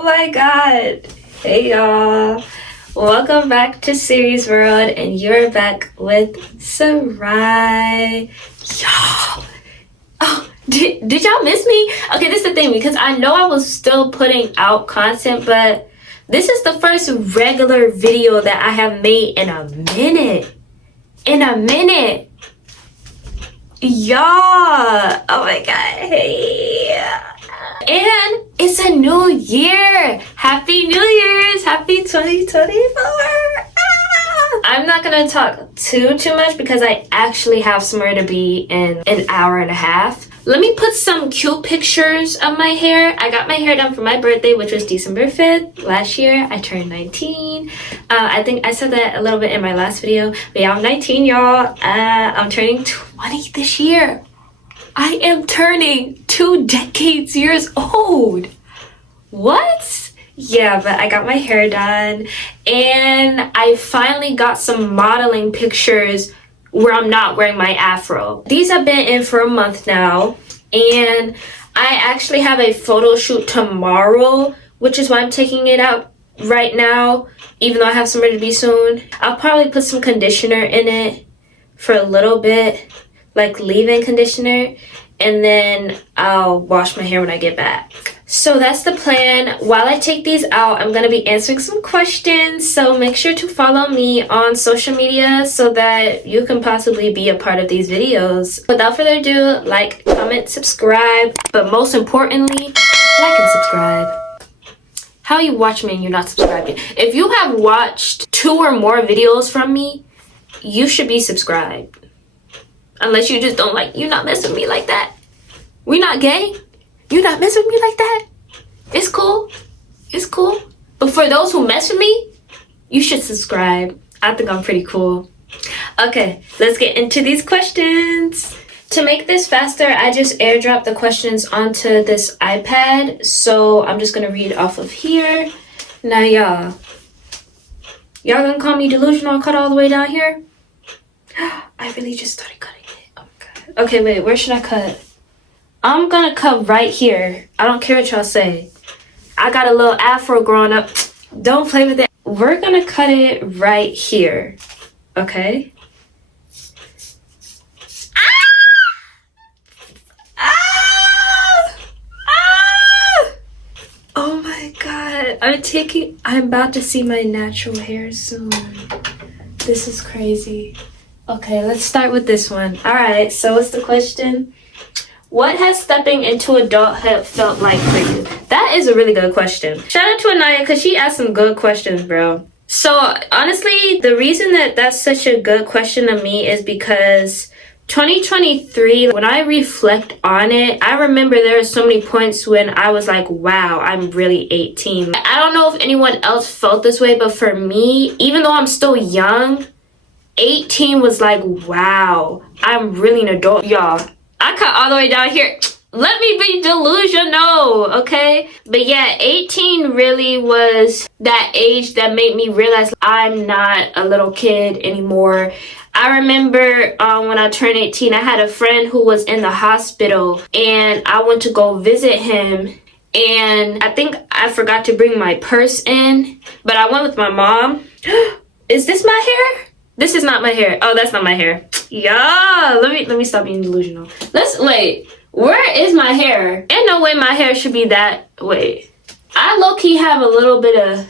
Oh my god. Hey y'all. Welcome back to Series World, and you're back with Sarai. Y'all. Oh, did y'all miss me? Okay, this is the thing, because I know I was still putting out content, but this is the first regular video that I have made in a minute. Y'all. Oh my god. Hey. And it's a new year. Happy New Year's. Happy 2024. I'm not gonna talk too much because I actually have somewhere to be in an hour and a half. Let me put some cute pictures of my hair. I got my hair done for my birthday, which was December 5th. Last year, I turned 19. I think I said that a little bit in my last video. But yeah, I'm 19, y'all. I'm turning 20 this year. I am turning 2 decades years old. What? Yeah, but I got my hair done. And I finally got some modeling pictures where I'm not wearing my afro. These have been in for a month now, and I actually have a photo shoot tomorrow, which is why I'm taking it out right now, even though I have somewhere to be soon. I'll probably put some conditioner in it for a little bit, like leave-in conditioner, and then I'll wash my hair when I get back. So that's the plan. While I take these out, I'm going to be answering some questions. So make sure to follow me on social media so that you can possibly be a part of these videos. Without further ado, like, comment, subscribe. But most importantly, like and subscribe. How you watch me and you're not subscribed yet? If you have watched 2 or more videos from me, you should be subscribed. Unless you just don't like, you're not messing with me like that. We not gay. You not mess with me like that? It's cool. It's cool. But for those who mess with me, you should subscribe. I think I'm pretty cool. Okay, let's get into these questions. To make this faster, I just airdropped the questions onto this iPad. So I'm just going to read off of here. Now, y'all going to call me delusional and cut all the way down here? I really just started cutting it. Oh my god. Okay, wait, where should I cut? I'm gonna cut right here. I don't care what y'all say. I got a little afro growing up. Don't play with it. We're gonna cut it right here. Okay? Oh my god. I'm about to see my natural hair soon. This is crazy. Okay, let's start with this one. Alright, so what's the question? What has stepping into adulthood felt like for you? That is a really good question. Shout out to Anaya, because she asked some good questions, bro. So, honestly, the reason that that's such a good question to me is because 2023, when I reflect on it, I remember there are so many points when I was like, wow, I'm really 18. I don't know if anyone else felt this way, but for me, even though I'm still young, 18 was like, wow, I'm really an adult, y'all. I cut all the way down here. Let me be delusional, okay? But yeah, 18 really was that age that made me realize I'm not a little kid anymore. I remember when I turned 18, I had a friend who was in the hospital, and I went to go visit him. And I think I forgot to bring my purse in, but I went with my mom. Is this my hair? This is not my hair. Oh, that's not my hair. Yeah, let me stop being delusional. Wait, where is my hair? Ain't no way my hair should be that. Wait, I low-key have a little bit of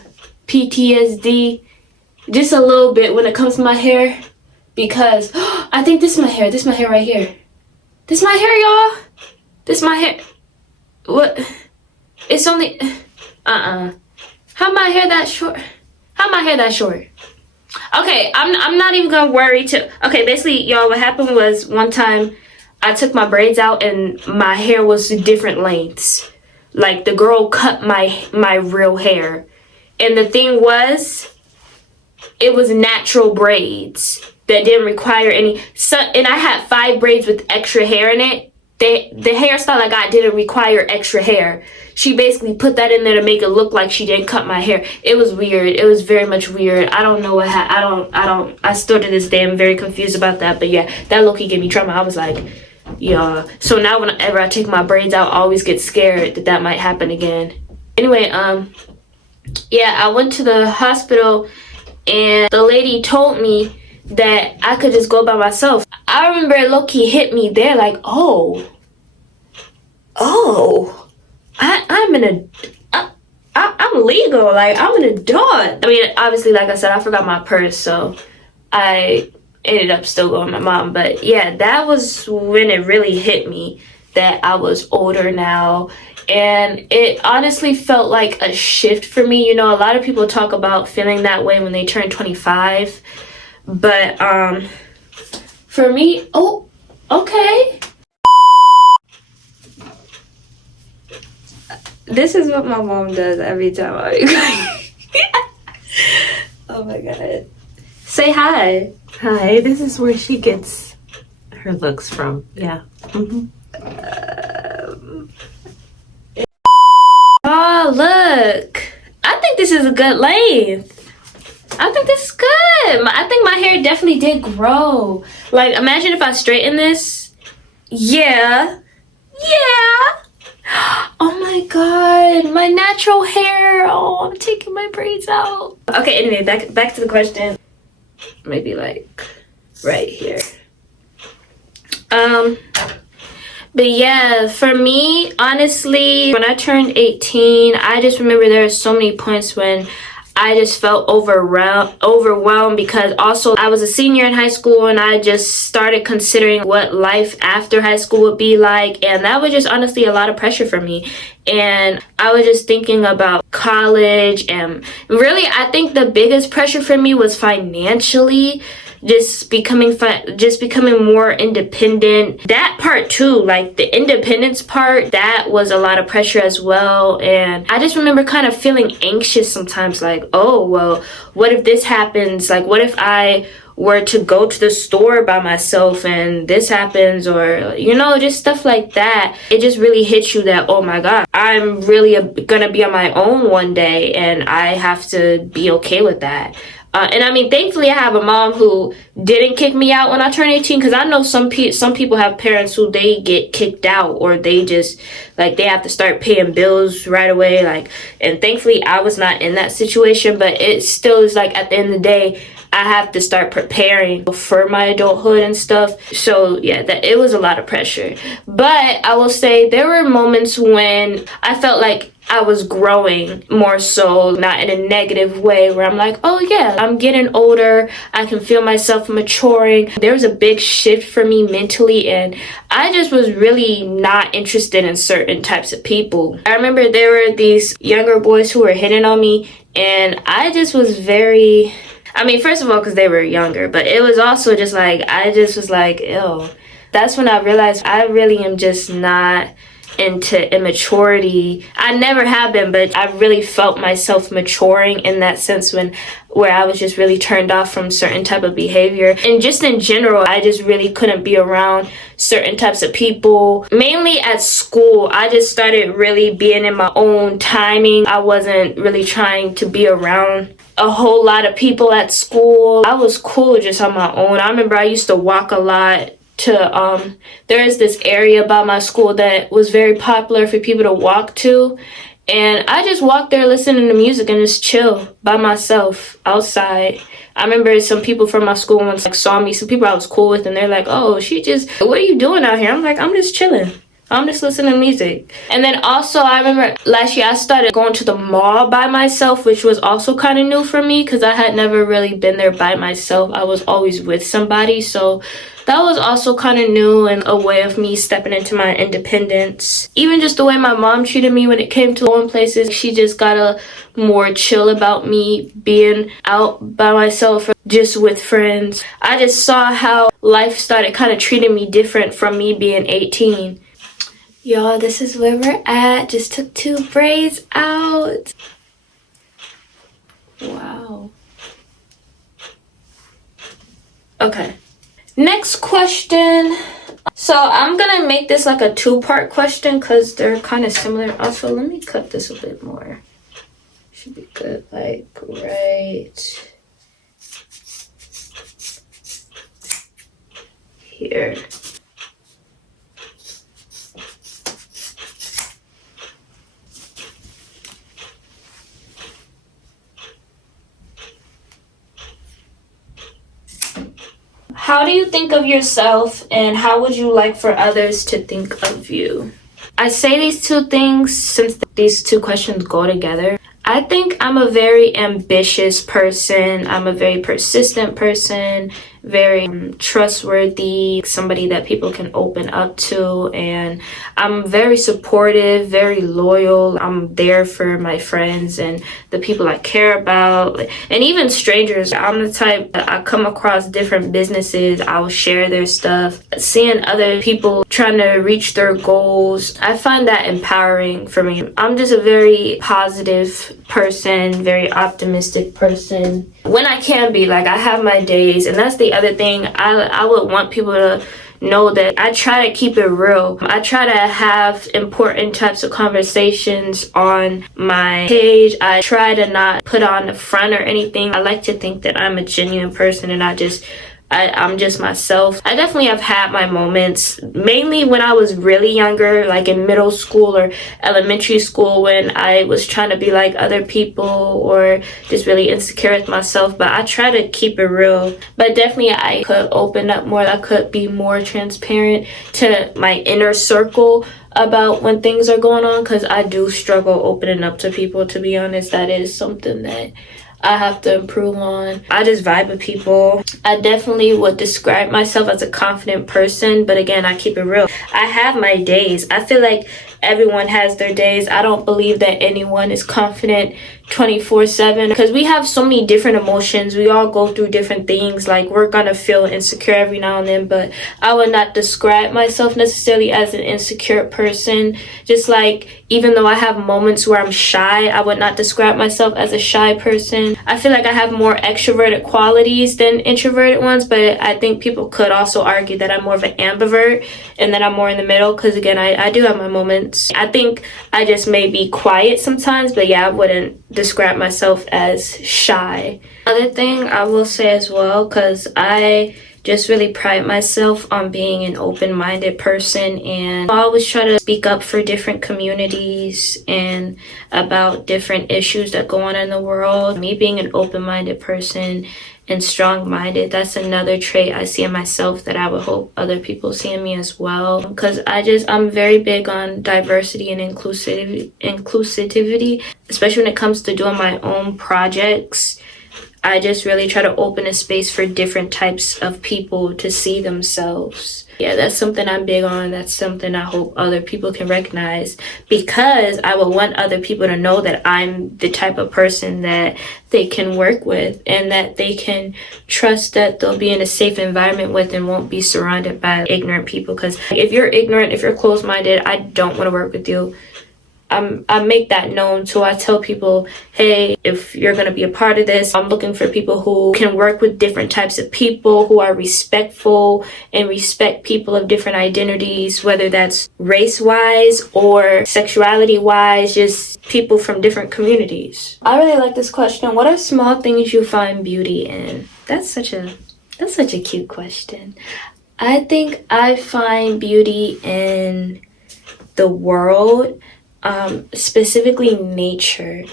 PTSD, just a little bit when it comes to my hair, because I think this is my hair. This is my hair right here. This is my hair, y'all. This is my hair. What? It's only How my hair that short? How my hair that short? Okay, I'm not even gonna worry okay, basically, y'all, what happened was one time I took my braids out and my hair was different lengths. Like, the girl cut my real hair. And the thing was, it was natural braids that didn't require any, and I had 5 braids with extra hair in it. The hairstyle I got didn't require extra hair. She basically put that in there to make it look like she didn't cut my hair. It was weird. It was very much weird. I don't know what I still to this day I'm very confused about that. But yeah, that low-key gave me trauma. I was like, yeah. So now whenever I take my braids out, I always get scared that might happen again. Anyway, yeah, I went to the hospital and the lady told me that I could just go by myself. I remember low-key hit me there, like, oh, I'm legal, like, I'm an adult. I mean, obviously, like I said, I forgot my purse, so I ended up still going with my mom. But yeah, that was when it really hit me that I was older now. And it honestly felt like a shift for me. You know, a lot of people talk about feeling that way when they turn 25. But for me, oh, okay. This is what my mom does every time I oh my god. Say hi. Hi, this is where she gets her looks from. Yeah. Oh, look. I think this is a good length. I think this is good. I think my hair definitely did grow. Like, imagine if I straighten this. Yeah. Oh my god, my natural hair. Oh, I'm taking my braids out. Okay, anyway, back to the question. Maybe like right here. But yeah, for me, honestly, when I turned 18, I just remember there were so many points when I just felt overwhelmed because also I was a senior in high school and I just started considering what life after high school would be like, and that was just honestly a lot of pressure for me. And I was just thinking about college, and really I think the biggest pressure for me was financially. Just becoming more independent. That part too, like the independence part, that was a lot of pressure as well. And I just remember kind of feeling anxious sometimes, like, oh well, what if this happens? Like, what if I were to go to the store by myself and this happens, or you know, just stuff like that. It just really hits you that, oh my god, I'm really gonna be on my own one day and I have to be okay with that. And I mean, thankfully, I have a mom who didn't kick me out when I turned 18. Because I know some people have parents who they get kicked out, or they just like they have to start paying bills right away. Like, and thankfully, I was not in that situation. But it still is like at the end of the day, I have to start preparing for my adulthood and stuff. So yeah, that it was a lot of pressure. But I will say there were moments when I felt like I was growing more so, not in a negative way, where I'm like, oh yeah, I'm getting older. I can feel myself maturing. There was a big shift for me mentally, and I just was really not interested in certain types of people. I remember there were these younger boys who were hitting on me, and I just was very... I mean, first of all, because they were younger, but it was also just like, I just was like, ew. That's when I realized I really am just not into immaturity. I never have been, but I really felt myself maturing in that sense where I was just really turned off from certain type of behavior. And just in general, I just really couldn't be around certain types of people. Mainly at school, I just started really being in my own timing. I wasn't really trying to be around a whole lot of people at school. I was cool just on my own. I remember I used to walk a lot to there is this area by my school that was very popular for people to walk to, and I just walked there listening to music and just chill by myself outside. I remember some people from my school once like saw me, some people I was cool with, and they're like, oh, what are you doing out here? I'm like, I'm just chilling. I'm just listening to music. And then also, I remember last year I started going to the mall by myself, which was also kind of new for me because I had never really been there by myself. I was always with somebody. So that was also kind of new and a way of me stepping into my independence. Even just the way my mom treated me when it came to going places, she just got a more chill about me being out by myself or just with friends. I just saw how life started kind of treating me different from me being 18. Y'all, this is where we're at. Just took 2 braids out. Wow. Okay. Next question. So I'm gonna make this like a 2-part question because they're kind of similar. Also, let me cut this a bit more. Should be good, like right here. How do you think of yourself, and how would you like for others to think of you? I say these two things since these two questions go together. I think I'm a very ambitious person. I'm a very persistent person, very trustworthy, somebody that people can open up to, and I'm very supportive, very loyal. I'm there for my friends and the people I care about, and even strangers. I'm the type that I come across different businesses, I'll share their stuff. Seeing other people trying to reach their goals, I find that empowering for me. I'm just a very positive person, very optimistic person. When I can be, like, I have my days, and that's the other thing. I would want people to know that I try to keep it real. I try to have important types of conversations on my page. I try to not put on the front or anything. I like to think that I'm a genuine person, and I'm just myself. I definitely have had my moments, mainly when I was really younger, like in middle school or elementary school, when I was trying to be like other people or just really insecure with myself. But I try to keep it real. But definitely I could open up more. I could be more transparent to my inner circle about when things are going on, because I do struggle opening up to people. To be honest, that is something that I have to improve on. I just vibe with people. I definitely would describe myself as a confident person, but again, I keep it real. I have my days. I feel like everyone has their days. I don't believe that anyone is confident 24/7, because we have so many different emotions. We all go through different things. Like, we're gonna feel insecure every now and then, but I would not describe myself necessarily as an insecure person. Just like, even though I have moments where I'm shy, I would not describe myself as a shy person. I feel like I have more extroverted qualities than introverted ones, but I think people could also argue that I'm more of an ambivert and that I'm more in the middle, because again, I do have my moments. I think I just may be quiet sometimes, but yeah, I wouldn't describe myself as shy. Other thing I will say as well, because I just really pride myself on being an open-minded person, and I always try to speak up for different communities and about different issues that go on in the world. Me being an open-minded person and strong-minded, that's another trait I see in myself that I would hope other people see in me as well, because I'm very big on diversity and inclusivity, especially when it comes to doing my own projects. I just really try to open a space for different types of people to see themselves. Yeah, that's something I'm big on. That's something I hope other people can recognize, because I would want other people to know that I'm the type of person that they can work with and that they can trust that they'll be in a safe environment with and won't be surrounded by ignorant people. Because if you're ignorant, if you're closed-minded, I don't want to work with you. I make that known. So I tell people, hey, if you're going to be a part of this, I'm looking for people who can work with different types of people, who are respectful and respect people of different identities, whether that's race-wise or sexuality-wise, just people from different communities. I really like this question. What are small things you find beauty in? That's such a cute question. I think I find beauty in the world. Specifically nature.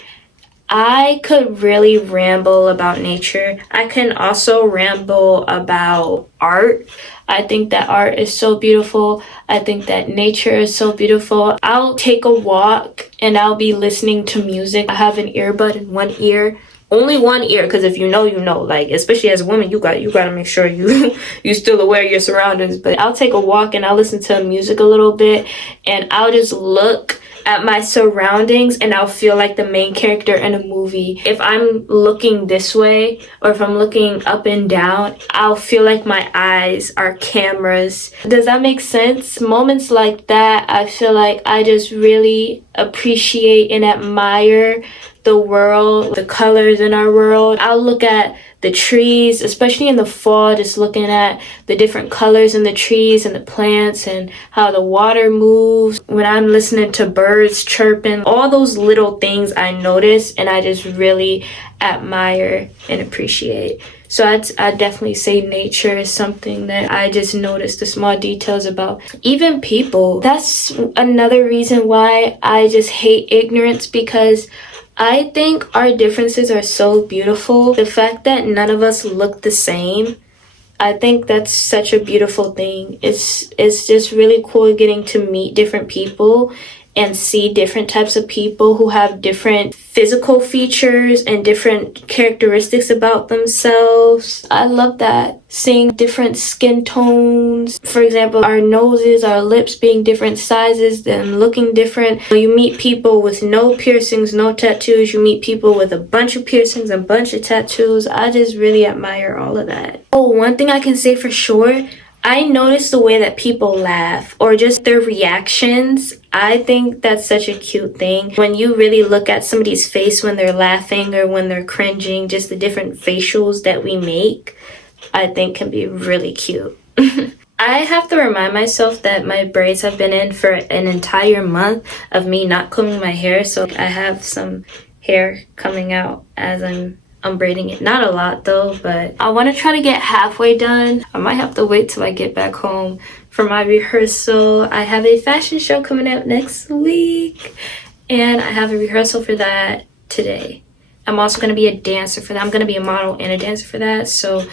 I could really ramble about nature. I can also ramble about art. I think that art is so beautiful. I think that nature is so beautiful. I'll take a walk and I'll be listening to music. I have an earbud in one ear. Only one ear, because if you know, you know. Like, especially as a woman, you gotta make sure you're still aware of your surroundings. But I'll take a walk and I'll listen to music a little bit, and I'll just look at my surroundings and I'll feel like the main character in a movie. If I'm looking this way or if I'm looking up and down, I'll feel like my eyes are cameras. Does that make sense? Moments like that, I feel like I just really appreciate and admire the world, the colors in our world. I'll look at the trees, especially in the fall, just looking at the different colors in the trees and the plants and how the water moves. When I'm listening to birds chirping, all those little things I notice and I just really admire and appreciate. So I definitely say nature is something that I just notice the small details about. Even people. That's another reason why I just hate ignorance, because I think our differences are so beautiful. The fact that none of us look the same, I think that's such a beautiful thing. It's just really cool getting to meet different people and see different types of people who have different physical features and different characteristics about themselves. I love that. Seeing different skin tones. For example, our noses, our lips being different sizes, them looking different. You meet people with no piercings, no tattoos. You meet people with a bunch of piercings, a bunch of tattoos. I just really admire all of that. Oh, one thing I can say for sure, I notice the way that people laugh or just their reactions. I think that's such a cute thing. When you really look at somebody's face when they're laughing or when they're cringing, just the different facials that we make, I think can be really cute. I have to remind myself that my braids have been in for an entire month of me not combing my hair. So I have some hair coming out as I'm braiding it. Not a lot though, but I want to try to get halfway done. I might have to wait till I get back home for my rehearsal. I have a fashion show coming up next week and I have a rehearsal for that today. I'm also going to be a dancer for that. I'm going to be a model and a dancer for that. So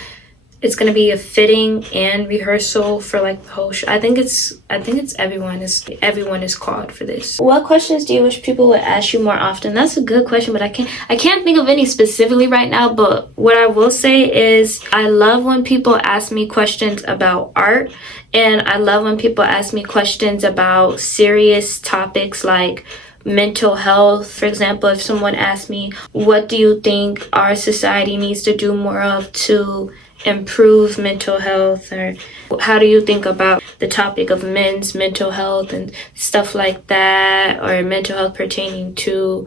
it's going to be a fitting and rehearsal for like the whole show. I think it's everyone is called for this. What questions do you wish people would ask you more often? That's a good question, but I can't think of any specifically right now. But what I will say is I love when people ask me questions about art, and I love when people ask me questions about serious topics like mental health. For example, if someone asks me, what do you think our society needs to do more of to improve mental health, or how do you think about the topic of men's mental health and stuff like that, or mental health pertaining to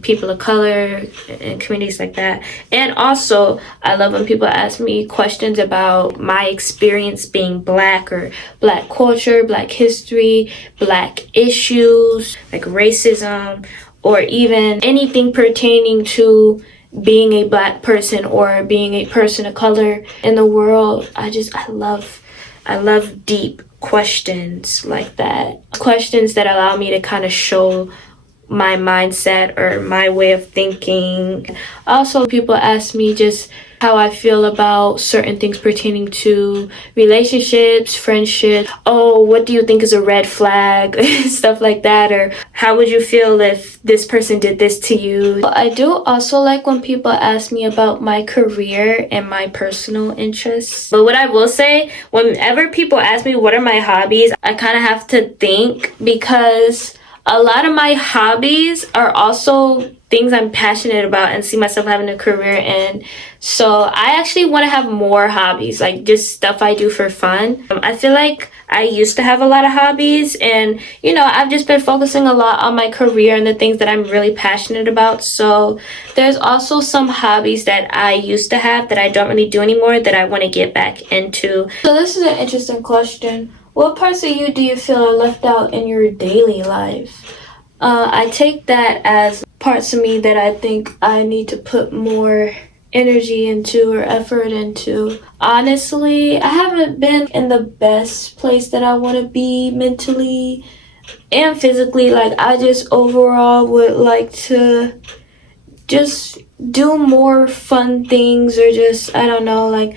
people of color and communities like that. And also I love when people ask me questions about my experience being Black, or Black culture, Black history, Black issues like racism, or even anything pertaining to being a Black person or being a person of color in the world. I love deep questions like that. Questions that allow me to kind of show my mindset or my way of thinking. Also, people ask me just how I feel about certain things pertaining to relationships, friendships. Oh, what do you think is a red flag? Stuff like that. Or how would you feel if this person did this to you? I do also like when people ask me about my career and my personal interests. But what I will say, whenever people ask me what are my hobbies, I kind of have to think, because a lot of my hobbies are also things I'm passionate about and see myself having a career in. So I actually want to have more hobbies, like just stuff I do for fun. I feel like I used to have a lot of hobbies, and I've just been focusing a lot on my career and the things that I'm really passionate about. So there's also some hobbies that I used to have that I don't really do anymore that I want to get back into. So this is an interesting question. What parts of you do you feel are left out in your daily life? I take that as parts of me that I think I need to put more energy into or effort into. Honestly, I haven't been in the best place that I want to be mentally and physically. Like, I just overall would like to just do more fun things, or just, I don't know, like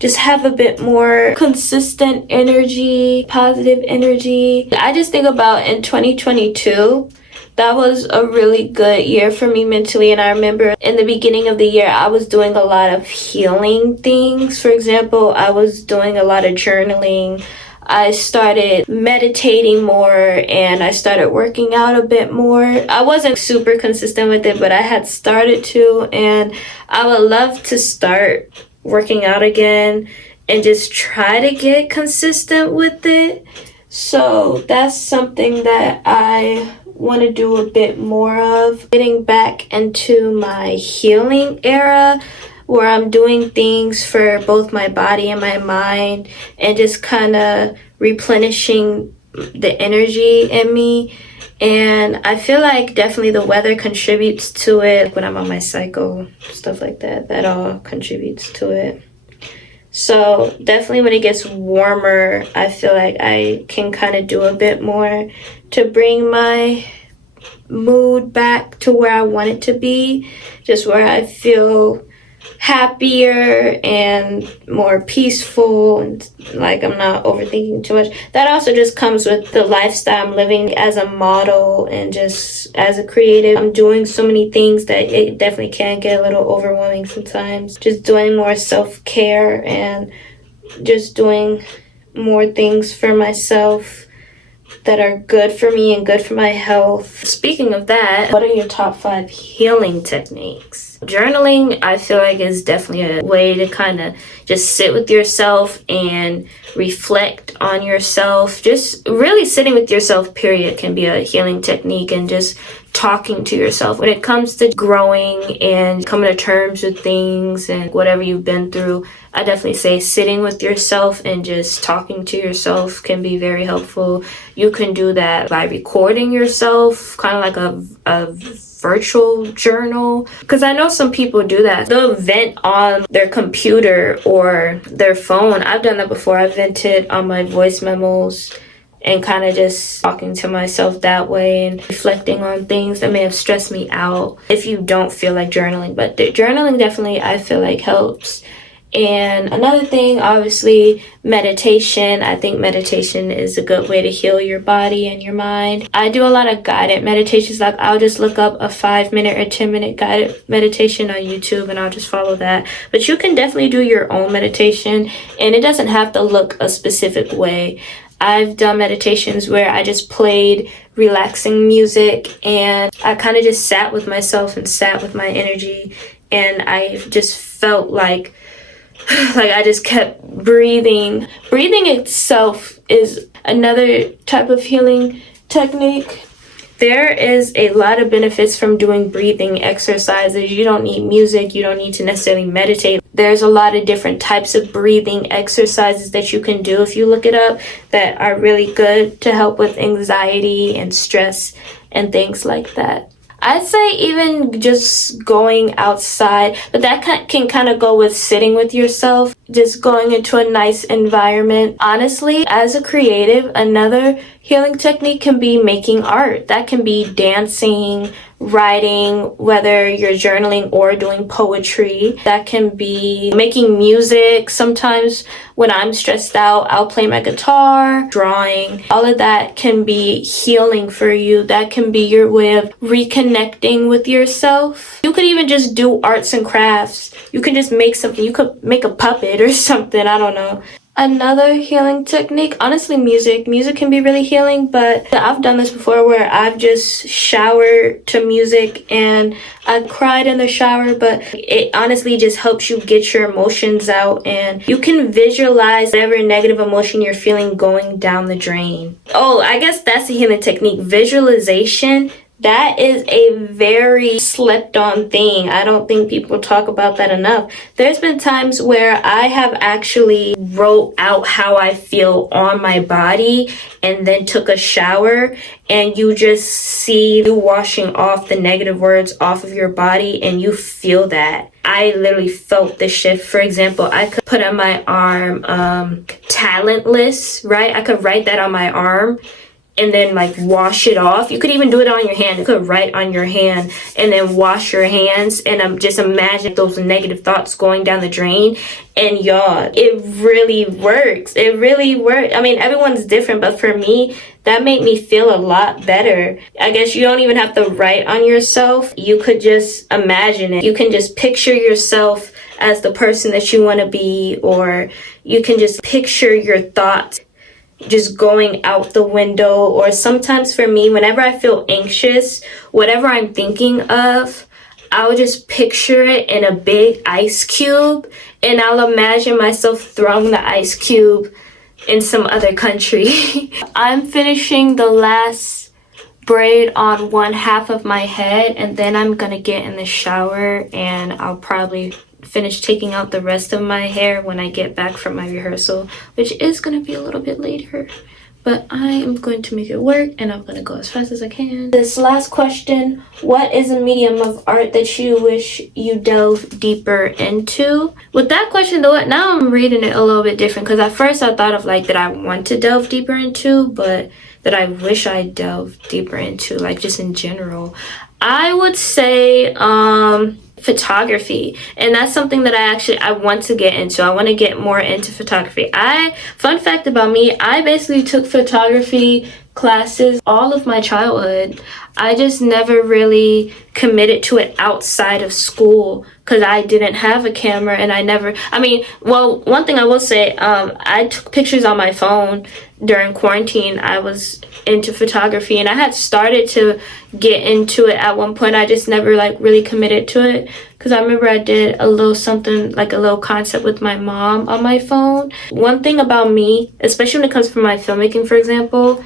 just have a bit more consistent energy, positive energy. I just think about in 2022, that was a really good year for me mentally. And I remember in the beginning of the year, I was doing a lot of healing things. For example, I was doing a lot of journaling. I started meditating more, and I started working out a bit more. I wasn't super consistent with it, but I had started to, and I would love to start working out again and just try to get consistent with it. So that's something that I want to do a bit more of. Getting back into my healing era, where I'm doing things for both my body and my mind, and just kind of replenishing the energy in me. And I feel like definitely the weather contributes to it. When I'm on my cycle, stuff like that, that all contributes to it. So definitely when it gets warmer, I feel like I can kind of do a bit more to bring my mood back to where I want it to be, just where I feel happier and more peaceful, and like I'm not overthinking too much. That also just comes with the lifestyle I'm living as a model and just as a creative. I'm doing so many things that it definitely can get a little overwhelming sometimes. Just doing more self-care and just doing more things for myself that are good for me and good for my health. Speaking of that, what are your top 5 healing techniques? Journaling, I feel like, is definitely a way to kind of just sit with yourself and reflect on yourself. Just really sitting with yourself, period, can be a healing technique, and just talking to yourself. When it comes to growing and coming to terms with things and whatever you've been through, I definitely say sitting with yourself and just talking to yourself can be very helpful. You can do that by recording yourself, kind of like a virtual journal, because I know some people do that. They'll vent on their computer or their phone. I've done that before. I've vented on my voice memos and kind of just talking to myself that way and reflecting on things that may have stressed me out if you don't feel like journaling. But journaling definitely, I feel like, helps. And another thing, obviously, meditation. I think meditation is a good way to heal your body and your mind. I do a lot of guided meditations. Like, I'll just look up a 5-minute or 10-minute guided meditation on YouTube and I'll just follow that. But you can definitely do your own meditation, and it doesn't have to look a specific way. I've done meditations where I just played relaxing music and I kind of just sat with myself and sat with my energy, and I just felt like I just kept breathing. Breathing itself is another type of healing technique. There is a lot of benefits from doing breathing exercises. You don't need music. You don't need to necessarily meditate. There's a lot of different types of breathing exercises that you can do if you look it up that are really good to help with anxiety and stress and things like that. I'd say even just going outside, but that can kind of go with sitting with yourself, just going into a nice environment. Honestly, as a creative, another healing technique can be making art. That can be dancing, writing, whether you're journaling or doing poetry. That can be making music. Sometimes when I'm stressed out, I'll play my guitar, drawing. All of that can be healing for you. That can be your way of reconnecting with yourself. You could even just do arts and crafts. You can just make something. You could make a puppet or something. I don't know. Another healing technique, honestly, music. Music can be really healing, but I've done this before where I've just showered to music and I cried in the shower, but it honestly just helps you get your emotions out, and you can visualize whatever negative emotion you're feeling going down the drain. Oh, I guess that's a healing technique. Visualization. That is a very slept on thing. I don't think people talk about that enough. There's been times where I have actually wrote out how I feel on my body and then took a shower, and you just see you washing off the negative words off of your body and you feel that. I literally felt the shift. For example, I could put on my arm, talentless, right? I could write that on my arm and then like wash it off. You could even do it on your hand. You could write on your hand and then wash your hands, and just imagine those negative thoughts going down the drain. And y'all, it really works. It really works. I mean, everyone's different, but for me, that made me feel a lot better. I guess you don't even have to write on yourself. You could just imagine it. You can just picture yourself as the person that you want to be, or you can just picture your thoughts just going out the window. Or sometimes for me, whenever I feel anxious, whatever I'm thinking of, I'll just picture it in a big ice cube, and I'll imagine myself throwing the ice cube in some other country. I'm finishing the last braid on one half of my head, and then I'm gonna get in the shower and I'll probably finish taking out the rest of my hair when I get back from my rehearsal, which is going to be a little bit later, but I am going to make it work and I'm going to go as fast as I can. This last question, what is a medium of art that you wish you delve deeper into? With that question though, now I'm reading it a little bit different, because at first I thought of like that I want to delve deeper into, but that I wish I delved deeper into, like just in general. I would say photography, and that's something that I want to get into. I want to get more into photography. Fun fact about me, I basically took photography classes all of my childhood. I just never really committed to it outside of school because I didn't have a camera, and one thing I will say, I took pictures on my phone during quarantine. I was into photography, and I had started to get into it at one point. I just never like really committed to it because I remember I did a little something, like a little concept with my mom on my phone. One thing about me, especially when it comes from my filmmaking, for example,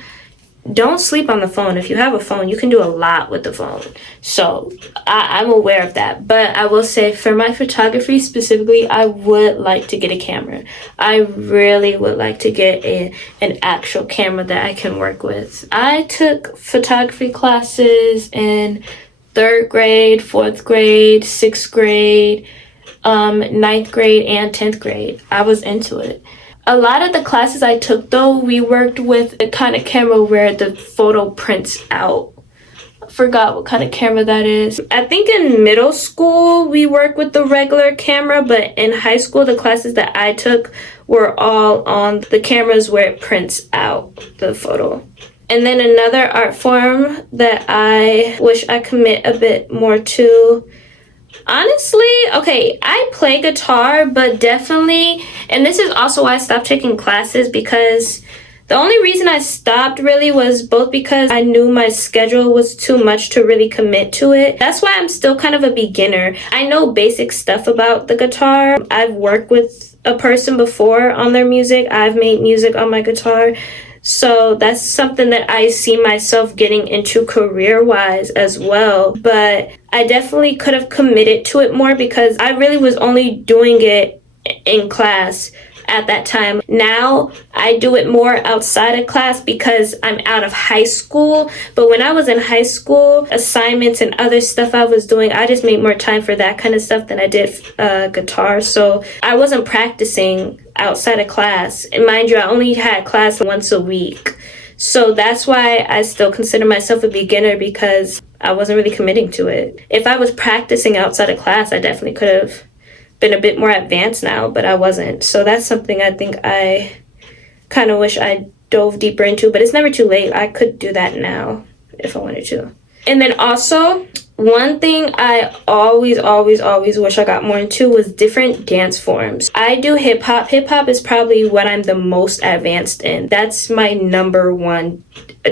don't sleep on the phone. If you have a phone, you can do a lot with the phone. So I'm aware of that. But I will say, for my photography specifically, I would like to get a camera. I really would like to get an actual camera that I can work with. I took photography classes in 3rd grade, 4th grade, 6th grade, 9th grade, and 10th grade. I was into it. A lot of the classes I took, though, we worked with the kind of camera where the photo prints out. I forgot what kind of camera that is. I think in middle school we worked with the regular camera, but in high school the classes that I took were all on the cameras where it prints out the photo. And then another art form that I wish I commit a bit more to, honestly, okay, I play guitar, but definitely, and this is also why I stopped taking classes, because the only reason I stopped really was both because I knew my schedule was too much to really commit to it. That's why I'm still kind of a beginner. I know basic stuff about the guitar. I've worked with a person before on their music. I've made music on my guitar. So that's something that I see myself getting into career-wise as well. But I definitely could have committed to it more because I really was only doing it in class at that time. Now I do it more outside of class because I'm out of high school. But when I was in high school, assignments and other stuff I was doing, I just made more time for that kind of stuff than I did guitar. So I wasn't practicing outside of class. And mind you, I only had class once a week. So that's why I still consider myself a beginner, because I wasn't really committing to it. If I was practicing outside of class, I definitely could have been a bit more advanced now, but I wasn't. So that's something I think I kind of wish I dove deeper into, but it's never too late. I could do that now if I wanted to. And then also, one thing I always wish I got more into was different dance forms. I do hip hop. Hip hop is probably what I'm the most advanced in. That's my number one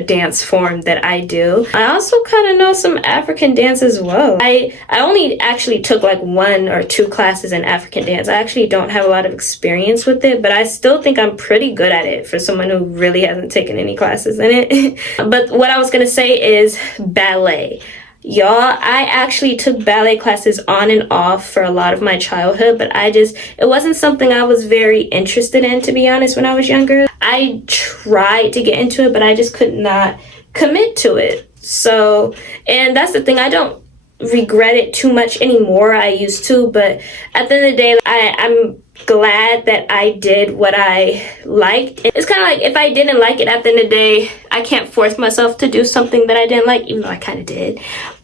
dance form that I do. I also kind of know some African dance as well. I only actually took like 1 or 2 classes in African dance. I actually don't have a lot of experience with it, but I still think I'm pretty good at it for someone who really hasn't taken any classes in it. But what I was gonna say is ballet. Y'all, I actually took ballet classes on and off for a lot of my childhood, but it wasn't something I was very interested in, to be honest, when I was younger. I tried to get into it, but I just could not commit to it. So, and that's the thing, I don't regret it too much anymore. I used to, but at the end of the day, I'm glad that I did what I liked. It's kind of like, if I didn't like it at the end of the day, I can't force myself to do something that I didn't like, even though I kind of did.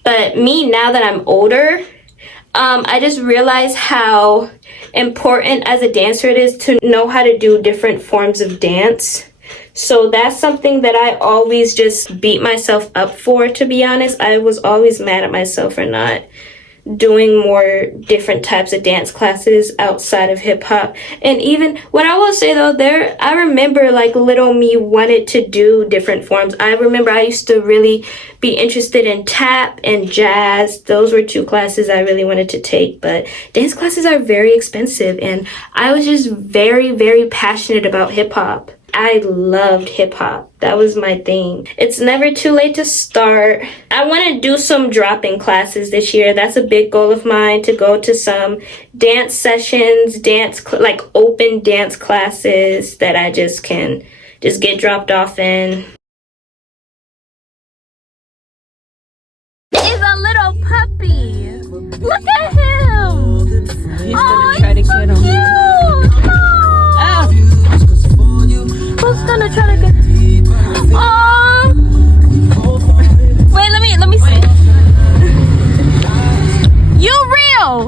But me, now that I'm older, I just realized how important as a dancer it is to know how to do different forms of dance. So that's something that I always just beat myself up for, to be honest. I was always mad at myself for not doing more different types of dance classes outside of hip hop. And even what I will say though, I remember like little me wanted to do different forms. I remember I used to really be interested in tap and jazz. Those were 2 classes I really wanted to take, but dance classes are very expensive, and I was just very passionate about hip hop. I loved hip hop. That was my thing. It's never too late to start. I want to do some drop-in classes this year. That's a big goal of mine, to go to some dance sessions, like open dance classes that I just can get dropped off in. Is a little puppy. Look at him. He's gonna try to get him. Cute. Oh. Who's gonna try to get? Oh! Wait, let me see. You real?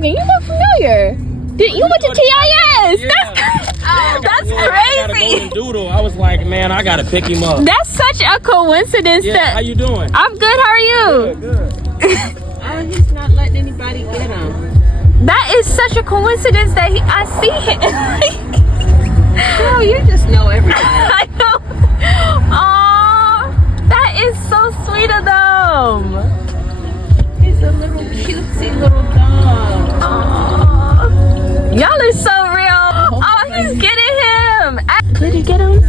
second. You look familiar. You went to TIS. Yeah. That's I got a crazy. golden doodle. I was like, man, I gotta pick him up. That's such a coincidence. Yeah, how you doing? I'm good. How are you? Good. Oh, he's not letting anybody get him. That is such a coincidence that I see him. Oh, you just know everybody. I know. Aw, that is so sweet of them. He's a little cutesy little dog. Aw. Y'all are so real. Oh, he's getting him. Did he get him?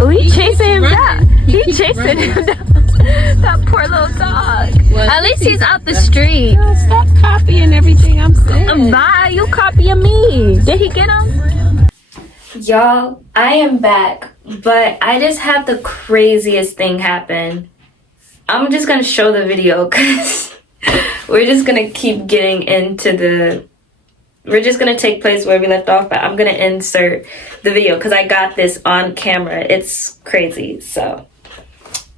Oh, he chasing him down. He chasing him down. That poor little dog. Well, At least he's out the street. Girl, stop copying everything I'm saying. Bye, you copying me. Did he get him? Y'all, I am back, but I just had the craziest thing happen. I'm just gonna show the video because we're just gonna keep getting into we're just gonna take place where we left off, but I'm gonna insert the video because I got this on camera. It's crazy. So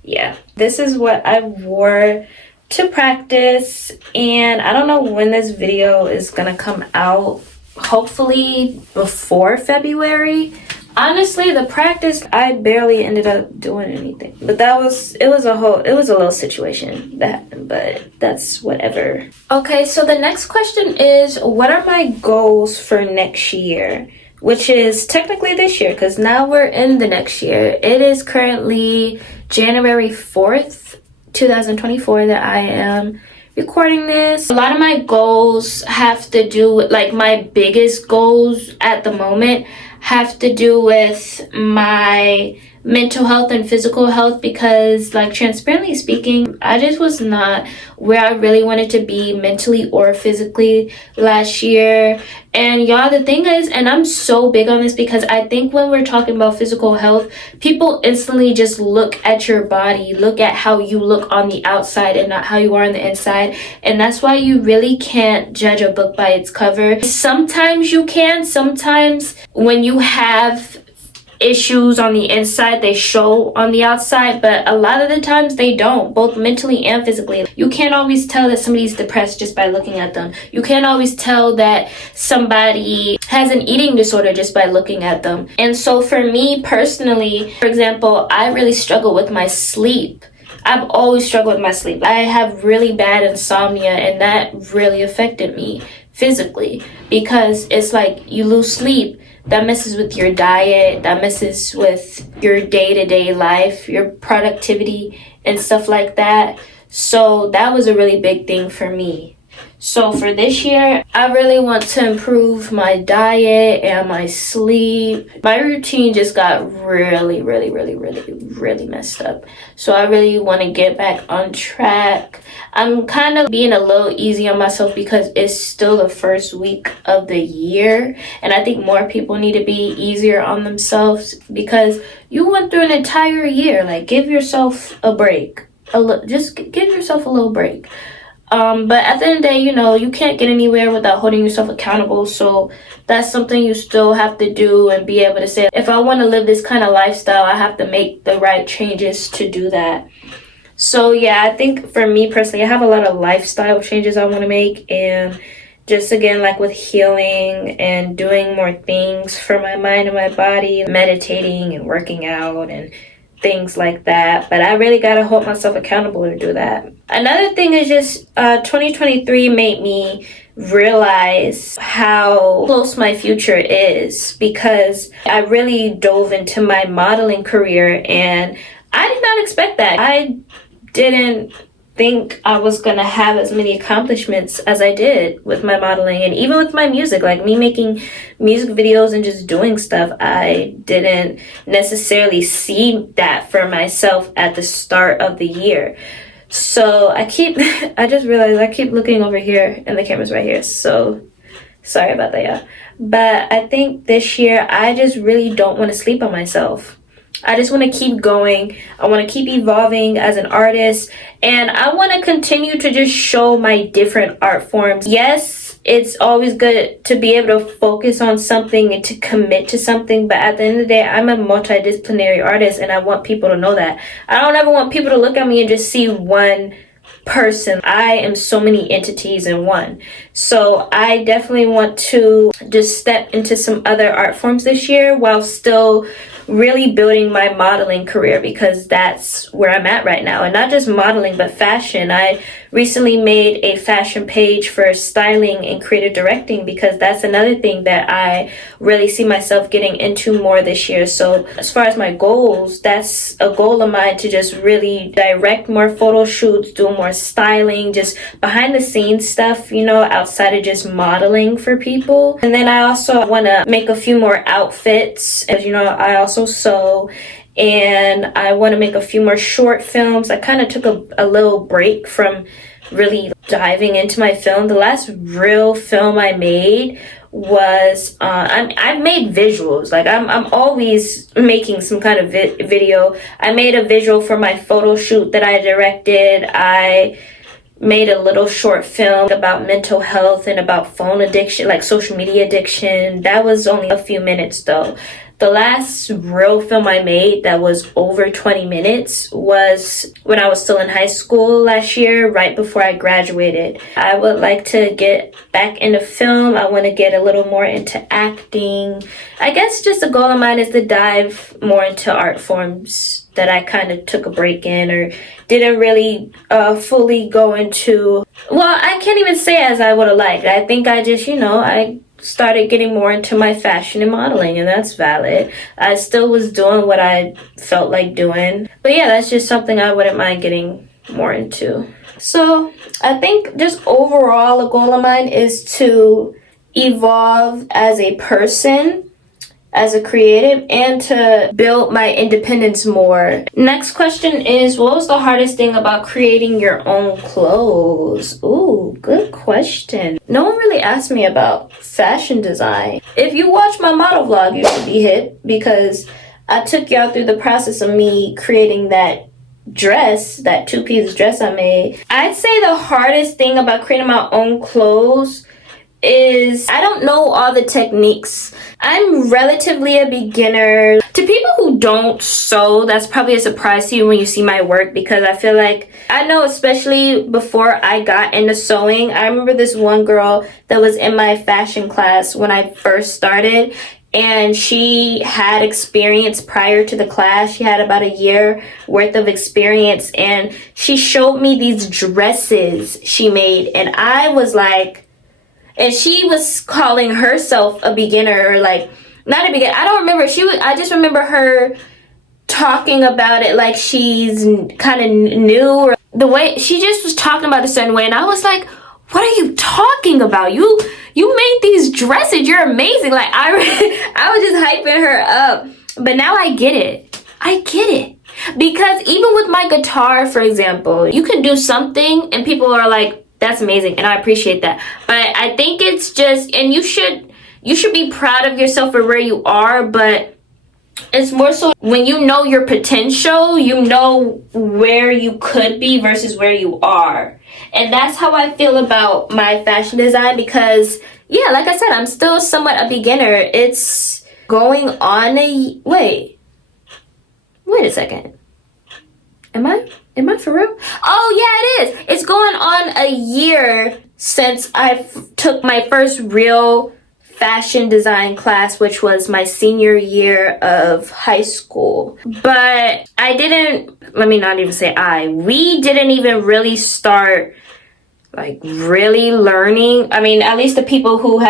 yeah, this is what I wore to practice, and I don't know when this video is gonna come out. Hopefully before February. Honestly, the practice, I barely ended up doing anything, but it was a little situation that happened, but that's whatever. Okay, so the next question is, what are my goals for next year? Which is technically this year, because now we're in the next year. It is currently January 4th, 2024 that I am recording this. A lot of my goals have to do with, like, my biggest goals at the moment have to do with my mental health and physical health, because, like, transparently speaking, I just was not where I really wanted to be mentally or physically last year. And y'all, the thing is, and I'm so big on this because I think when we're talking about physical health, people instantly just look at your body, look at how you look on the outside and not how you are on the inside. And that's why you really can't judge a book by its cover. Sometimes you can. Sometimes when you have issues on the inside, they show on the outside, but a lot of the times they don't, both mentally and physically. You can't always tell that somebody's depressed just by looking at them. You can't always tell that somebody has an eating disorder just by looking at them. And so for me personally, for example, I really struggle with my sleep. I've always struggled with my sleep. I have really bad insomnia, and that really affected me physically, because it's like you lose sleep. That messes with your diet, that messes with your day-to-day life, your productivity and stuff like that. So that was a really big thing for me. So for this year, I really want to improve my diet and my sleep. My routine just got really messed up. So I really want to get back on track. I'm kind of being a little easy on myself because it's still the first week of the year. And I think more people need to be easier on themselves because you went through an entire year. Like, give yourself a break. Just give yourself a little break. But at the end of the day, you know, you can't get anywhere without holding yourself accountable. So that's something you still have to do and be able to say, if I want to live this kind of lifestyle, I have to make the right changes to do that. So yeah, I think for me personally, I have a lot of lifestyle changes I want to make. And just again, like with healing and doing more things for my mind and my body, meditating and working out and things like that. But I really got to hold myself accountable to do that. Another thing is just 2023 made me realize how close my future is, because I really dove into my modeling career and I did not expect that. I didn't think I was gonna have as many accomplishments as I did with my modeling, and even with my music, like me making music videos and just doing stuff. I didn't necessarily see that for myself at the start of the year. So I just realized I keep looking over here and the camera's right here, so sorry about that, y'all. But I think this year I just really don't want to sleep on myself. I just want to keep going. I want to keep evolving as an artist, and I want to continue to just show my different art forms. Yes, it's always good to be able to focus on something and to commit to something, but at the end of the day, I'm a multidisciplinary artist, and I want people to know that. I don't ever want people to look at me and just see one person. I am so many entities in one. So I definitely want to just step into some other art forms this year while still really building my modeling career, because that's where I'm at right now. And not just modeling, but fashion. I recently made a fashion page for styling and creative directing, because that's another thing that I really see myself getting into more this year. So as far as my goals, that's a goal of mine, to just really direct more photo shoots, do more styling, just behind the scenes stuff, you know, outside of just modeling for people. And then I also want to make a few more outfits. As you know, I also sew, and I want to make a few more short films. I kind of took a little break from really diving into my film. The last real film I made was I've made visuals. Like I'm always making some kind of video. I made a visual for my photo shoot that I directed. I made a little short film about mental health and about phone addiction, like social media addiction. That was only a few minutes though. The last real film I made that was over 20 minutes was when I was still in high school last year, right before I graduated. I would like to get back into film. I want to get a little more into acting. I guess just a goal of mine is to dive more into art forms that I kind of took a break in or didn't really fully go into. Well, I can't even say as I would have liked. I think I just, I started getting more into my fashion and modeling, and that's valid. I still was doing what I felt like doing. But yeah, that's just something I wouldn't mind getting more into. So I think just overall a goal of mine is to evolve as a person, as a creative, and to build my independence more. Next question is, what was the hardest thing about creating your own clothes? Ooh, good question. No one really asked me about fashion design. If you watch my model vlog, you should be hip, because I took y'all through the process of me creating that dress, that two-piece dress I made. I'd say the hardest thing about creating my own clothes is I don't know all the techniques. I'm relatively a beginner. To people who don't sew, that's probably a surprise to you when you see my work, because I feel like, I know especially before I got into sewing, I remember this one girl that was in my fashion class when I first started, and she had experience prior to the class. She had about a year worth of experience, and she showed me these dresses she made, and I was like, and she was calling herself a beginner, or like, not a beginner. I don't remember. I just remember her talking about it like she's kind of new, or the way she just was talking about it a certain way. And I was like, what are you talking about? You made these dresses. You're amazing. Like I was just hyping her up. But now I get it. Because even with my guitar, for example, you can do something and people are like, that's amazing, and I appreciate that. But I think it's just, and you should be proud of yourself for where you are, but it's more so when you know your potential, you know where you could be versus where you are. And that's how I feel about my fashion design, because yeah, like I said, I'm still somewhat a beginner. It's going on wait a second. Am I for real? Oh yeah, it is. It's going on a year since I took my first real fashion design class, which was my senior year of high school. But we didn't even really start like really learning. I mean, at least the people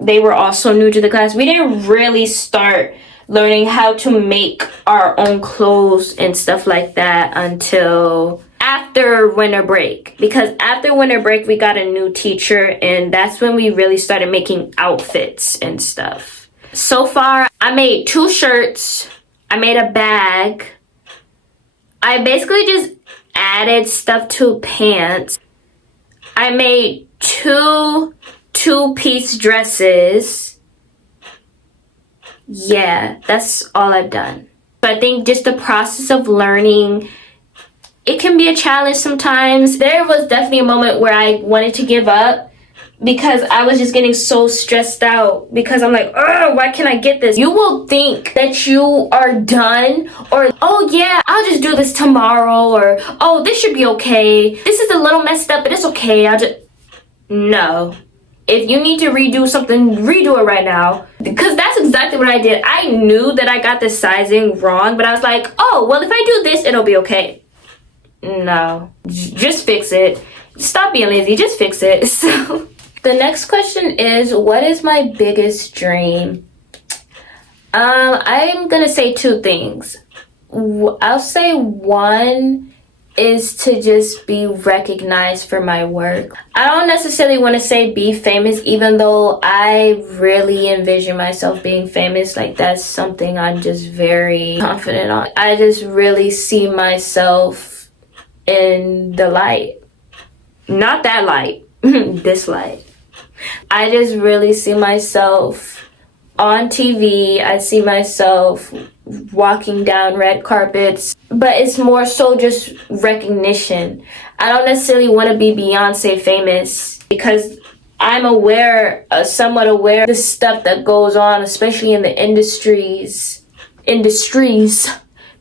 they were also new to the class. We didn't really start learning how to make our own clothes and stuff like that until after winter break. Because after winter break, we got a new teacher, and that's when we really started making outfits and stuff. So far, I made 2 shirts. I made a bag. I basically just added stuff to pants. I made 2 two-piece dresses. Yeah, that's all I've done. So I think just the process of learning, it can be a challenge sometimes. There was definitely a moment where I wanted to give up, because I was just getting so stressed out because I'm like, oh, why can't I get this? You will think that you are done, or, oh yeah, I'll just do this tomorrow, or, oh, this should be okay. This is a little messed up, but it's okay. No. If you need to redo something, redo it right now. Because that's exactly what I did. I knew that I got the sizing wrong, but I was like, oh, well, if I do this, it'll be okay. No. Just fix it. Stop being lazy. Just fix it. So the next question is, what is my biggest dream? I'm gonna say two things. I'll say one is to just be recognized for my work. I don't necessarily want to say be famous, even though I really envision myself being famous. Like, that's something I'm just very confident on. I just really see myself in the light. Not that light. This light. I just really see myself on TV. I see myself walking down red carpets, but it's more so just recognition. I don't necessarily want to be Beyonce famous, because I'm somewhat aware of the stuff that goes on, especially in the industries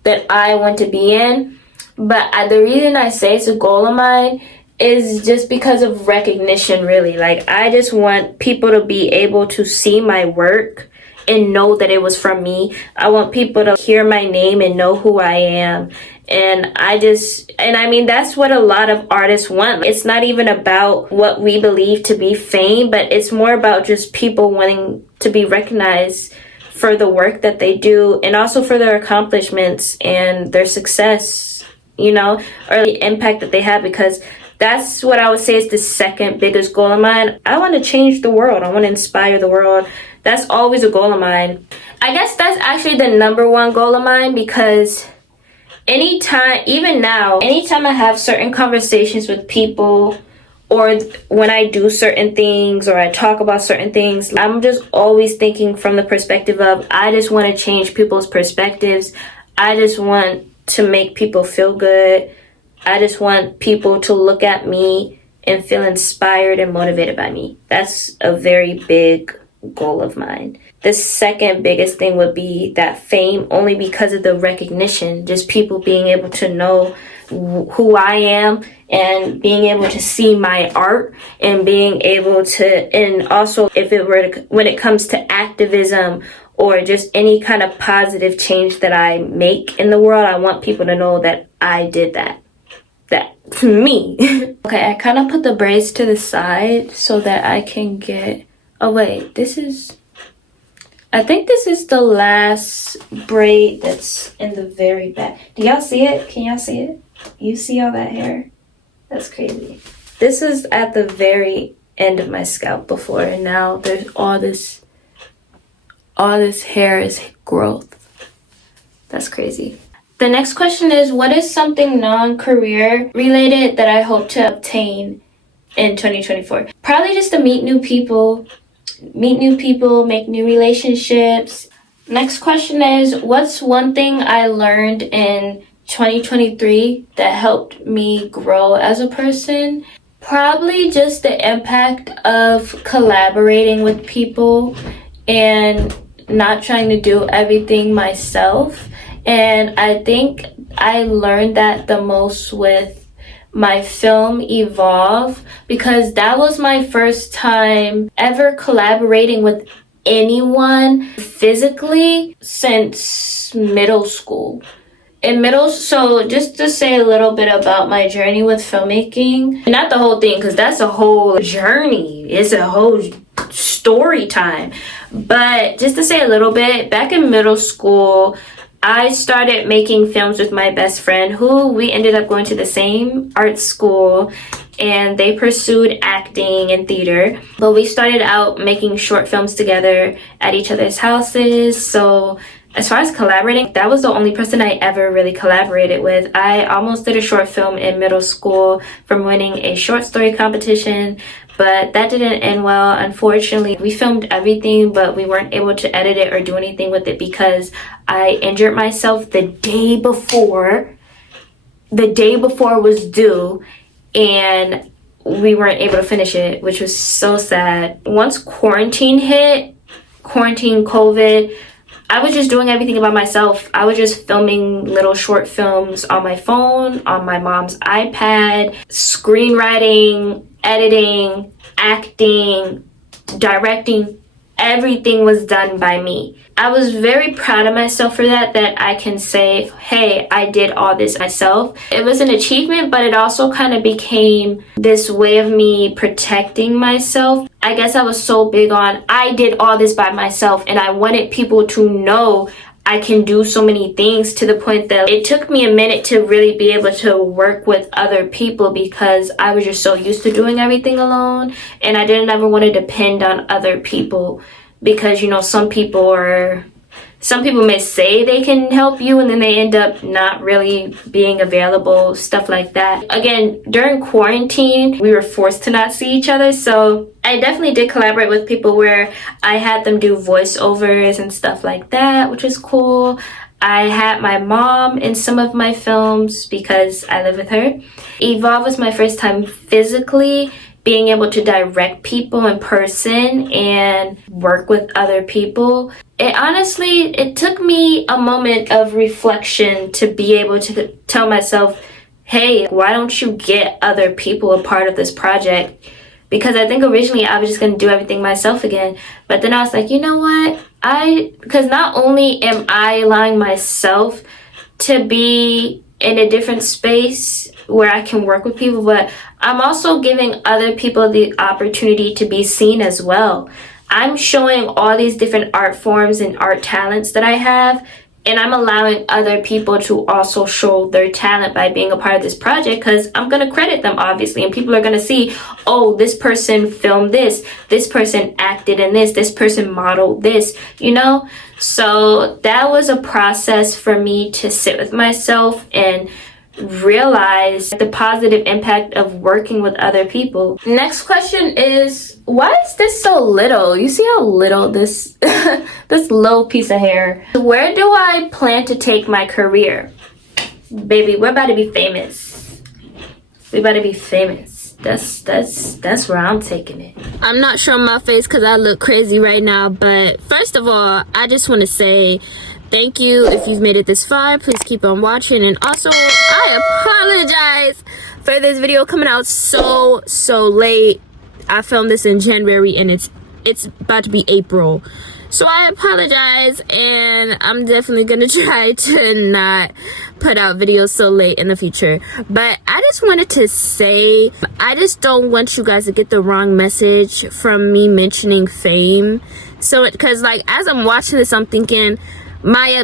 that I want to be in. But the reason I say it's a goal of mine is just because of recognition, really. Like, I just want people to be able to see my work and know that it was from me. I want people to hear my name and know who I am. And I mean, that's what a lot of artists want. It's not even about what we believe to be fame, but it's more about just people wanting to be recognized for the work that they do, and also for their accomplishments and their success, or the impact that they have, because that's what I would say is the second biggest goal of mine. I want to change the world. I want to inspire the world. That's always a goal of mine. I guess that's actually the number one goal of mine, because even now, anytime I have certain conversations with people, or when I do certain things, or I talk about certain things, I'm just always thinking from the perspective of, I just want to change people's perspectives. I just want to make people feel good. I just want people to look at me and feel inspired and motivated by me. That's a very big goal of mine. The second biggest thing would be that fame, only because of the recognition, just people being able to know who I am, and being able to see my art, and being able to, and also when it comes to activism or just any kind of positive change that I make in the world, I want people to know that I did that. That's me. Okay, I kind of put the braids to the side so that I can get, oh wait, I think this is the last braid that's in the very back. Do y'all see it? Can y'all see it? You see all that hair? That's crazy. This is at the very end of my scalp before, and now there's all this hair is growth. That's crazy. The next question is, what is something non-career related that I hope to obtain in 2024? Probably just to meet new people, make new relationships. Next question is, what's one thing I learned in 2023 that helped me grow as a person? Probably just the impact of collaborating with people and not trying to do everything myself. And I think I learned that the most with my film Evolve, because that was my first time ever collaborating with anyone physically since middle school. So just to say a little bit about my journey with filmmaking, not the whole thing, because that's a whole journey. It's a whole story time. But just to say a little bit, back in middle school, I started making films with my best friend, who we ended up going to the same art school, and they pursued acting and theater. But we started out making short films together at each other's houses. So as far as collaborating, that was the only person I ever really collaborated with. I almost did a short film in middle school from winning a short story competition, but that didn't end well. Unfortunately, we filmed everything, but we weren't able to edit it or do anything with it because I injured myself the day before was due, and we weren't able to finish it, which was so sad. Once quarantine hit, COVID, I was just doing everything by myself. I was just filming little short films on my phone, on my mom's iPad, screenwriting, editing, acting, directing. Everything was done by me. I was very proud of myself for that I can say, hey, I did all this myself. It was an achievement, but it also kind of became this way of me protecting myself. I guess I was so big on, I did all this by myself, and I wanted people to know I can do so many things, to the point that it took me a minute to really be able to work with other people, because I was just so used to doing everything alone, and I didn't ever want to depend on other people, because, you know, some people may say they can help you and then they end up not really being available, stuff like that. Again, during quarantine, we were forced to not see each other, so I definitely did collaborate with people where I had them do voiceovers and stuff like that, which was cool. I had my mom in some of my films because I live with her. Evolve was my first time physically being able to direct people in person and work with other people. It took me a moment of reflection to be able to tell myself, hey, why don't you get other people a part of this project? Because I think originally I was just going to do everything myself again. But then I was like, you know what? Because not only am I allowing myself to be in a different space where I can work with people, but I'm also giving other people the opportunity to be seen as well. I'm showing all these different art forms and art talents that I have, and I'm allowing other people to also show their talent by being a part of this project, because I'm going to credit them, obviously, and people are going to see, oh, this person filmed this person acted in this person modeled this, you know? So that was a process for me to sit with myself and realize the positive impact of working with other people. Next question is, why is this so little? You see how little this this little piece of hair. Where do I plan to take my career? Baby, we're about to be famous. We about to be famous. That's where I'm taking it. I'm not showing my face because I look crazy right now, but first of all, I just want to say thank you if you've made it this far. Please keep on watching. And also, I apologize for this video coming out so late. I filmed this in January and it's about to be April. So I apologize, and I'm definitely gonna try to not put out videos so late in the future. But I just wanted to say, I just don't want you guys to get the wrong message from me mentioning fame. So, because like as I'm watching this, I'm thinking, my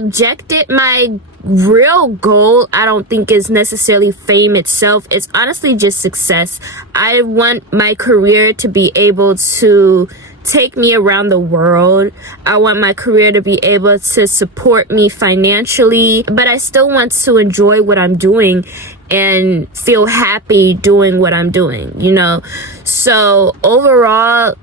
real goal, I don't think is necessarily fame itself. It's honestly just success. I want my career to be able to take me around the world. I want my career to be able to support me financially, but I still want to enjoy what I'm doing and feel happy doing what I'm doing, you know? So overall,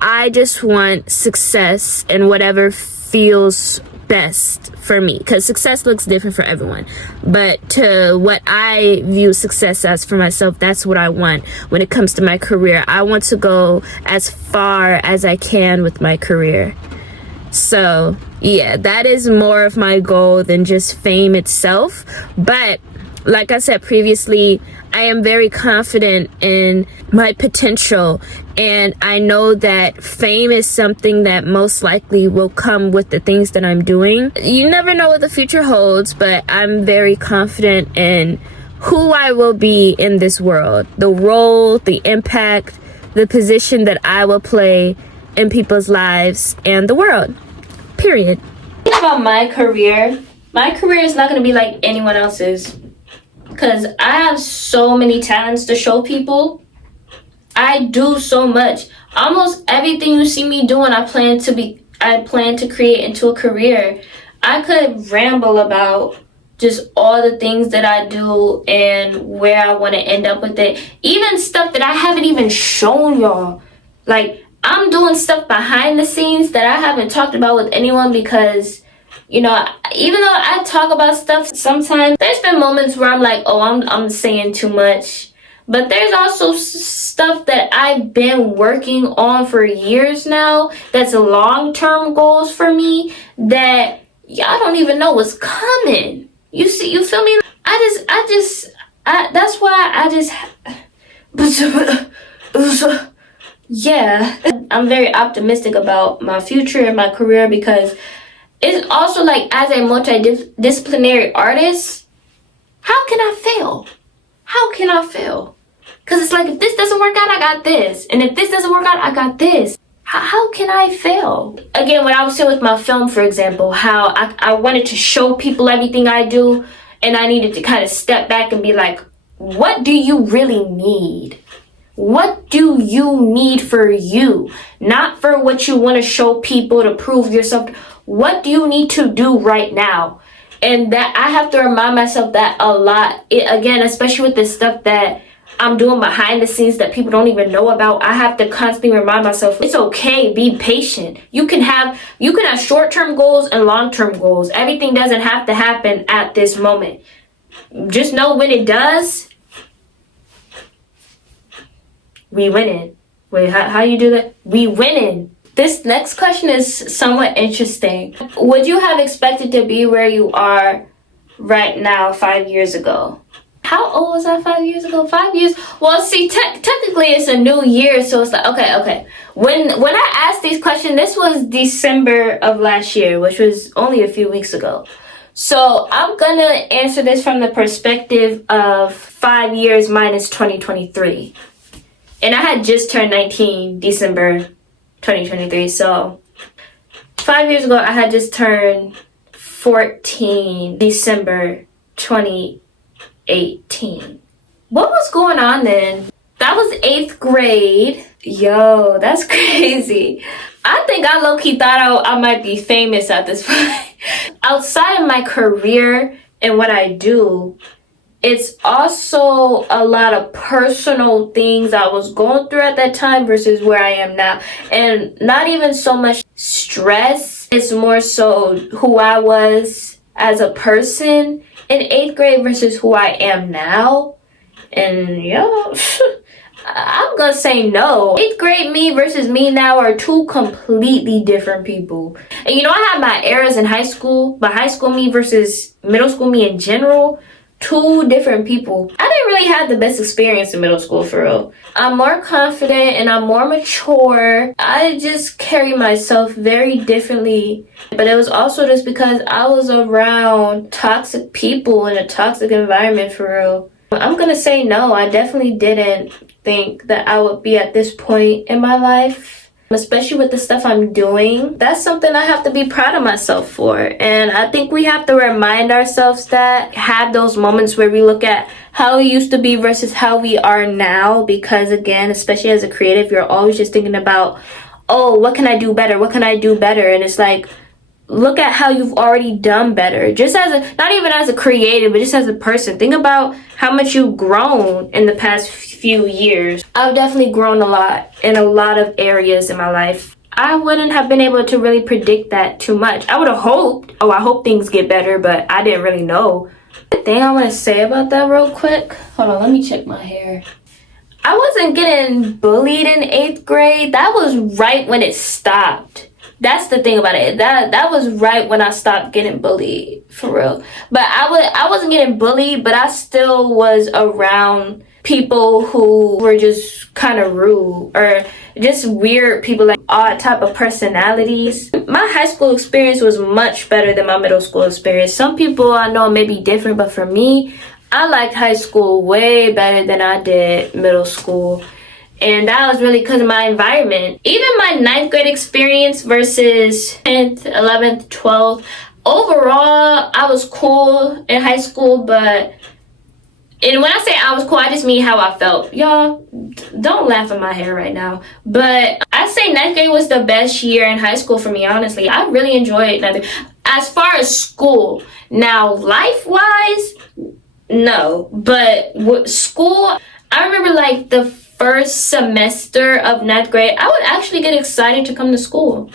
I just want success and whatever feels best for me, because success looks different for everyone, but to what I view success as for myself, that's what I want when it comes to my career. I want to go as far as I can with my career. So yeah, that is more of my goal than just fame itself. But like I said previously, I am very confident in my potential, and I know that fame is something that most likely will come with the things that I'm doing. You never know what the future holds, but I'm very confident in who I will be in this world, the role, the impact, the position that I will play in people's lives and the world, period. About my career is not going to be like anyone else's, because I have so many talents to show people. I do so much. Almost everything you see me doing, I plan to create into a career. I could ramble about just all the things that I do and where I want to end up with it. Even stuff that I haven't even shown y'all. Like, I'm doing stuff behind the scenes that I haven't talked about with anyone, because, you know, even though I talk about stuff sometimes, there's been moments where I'm like, oh, I'm saying too much. But there's also stuff stuff that I've been working on for years now, that's long-term goals for me, that y'all don't even know what's coming. You see, you feel me? That's why I just yeah, I'm very optimistic about my future and my career, because it's also like, as a multidisciplinary artist, how can I fail? How can I fail? Because it's like, if this doesn't work out, I got this. And if this doesn't work out, I got this. How can I fail? Again, when I was saying with my film, for example, how I wanted to show people everything I do, and I needed to kind of step back and be like, what do you really need? What do you need for you? Not for what you want to show people to prove yourself. What do you need to do right now? And that I have to remind myself that a lot. Again, especially with this stuff that I'm doing behind the scenes that people don't even know about, I have to constantly remind myself, it's okay, be patient. You can have short-term goals and long-term goals. Everything doesn't have to happen at this moment. Just know when it does, we winning. Wait, how you do that? We winning. This next question is somewhat interesting. Would you have expected to be where you are right now 5 years ago? How old was I 5 years ago? 5 years? Well, see, technically it's a new year, so it's like, okay. When I asked these questions, this was December of last year, which was only a few weeks ago. So I'm gonna answer this from the perspective of 5 years minus 2023. And I had just turned 19 December 2023, so 5 years ago I had just turned 14 December 2018. What was going on then? That was 8th grade. Yo, that's crazy. I think I low-key thought I might be famous at this point. Outside of my career and what I do, it's also a lot of personal things I was going through at that time versus where I am now. And not even so much stress. It's more so who I was as a person in 8th grade versus who I am now. And I'm gonna say no. 8th grade me versus me now are two completely different people. And I had my eras in high school, but high school me versus middle school me in general, two different people. I didn't really have the best experience in middle school, for real. I'm more confident and I'm more mature. I just carry myself very differently. But it was also just because I was around toxic people in a toxic environment, for real. I'm gonna say no. I definitely didn't think that I would be at this point in my life. Especially with the stuff I'm doing. That's something I have to be proud of myself for. And I think we have to remind ourselves that, have those moments where we look at how we used to be versus how we are now. Because again, especially as a creative, you're always just thinking about, oh, what can I do better? What can I do better? And it's like, look at how you've already done better. Just not even as a creative, but just as a person. Think about how much you've grown in the past few years. I've definitely grown a lot in a lot of areas in my life. I wouldn't have been able to really predict that too much. I would have hoped, I hope things get better, but I didn't really know. The thing I want to say about that real quick, hold on, let me check my hair. I wasn't getting bullied in 8th grade. That was right when it stopped. That's the thing about it. That was right when I stopped getting bullied, for real. But I wasn't getting bullied, but I still was around people who were just kind of rude or just weird people, like odd type of personalities. My high school experience was much better than my middle school experience. Some people I know may be different, but for me, I liked high school way better than I did middle school. And that was really because of my environment. Even my 9th grade experience versus 10th, 11th, 12th. Overall, I was cool in high school, but... And when I say I was cool, I just mean how I felt. Y'all, don't laugh at my hair right now. But I say 9th grade was the best year in high school for me, honestly. I really enjoyed 9th grade. As far as school, now life-wise, no. But school, I remember like the first semester of 9th grade, I would actually get excited to come to school.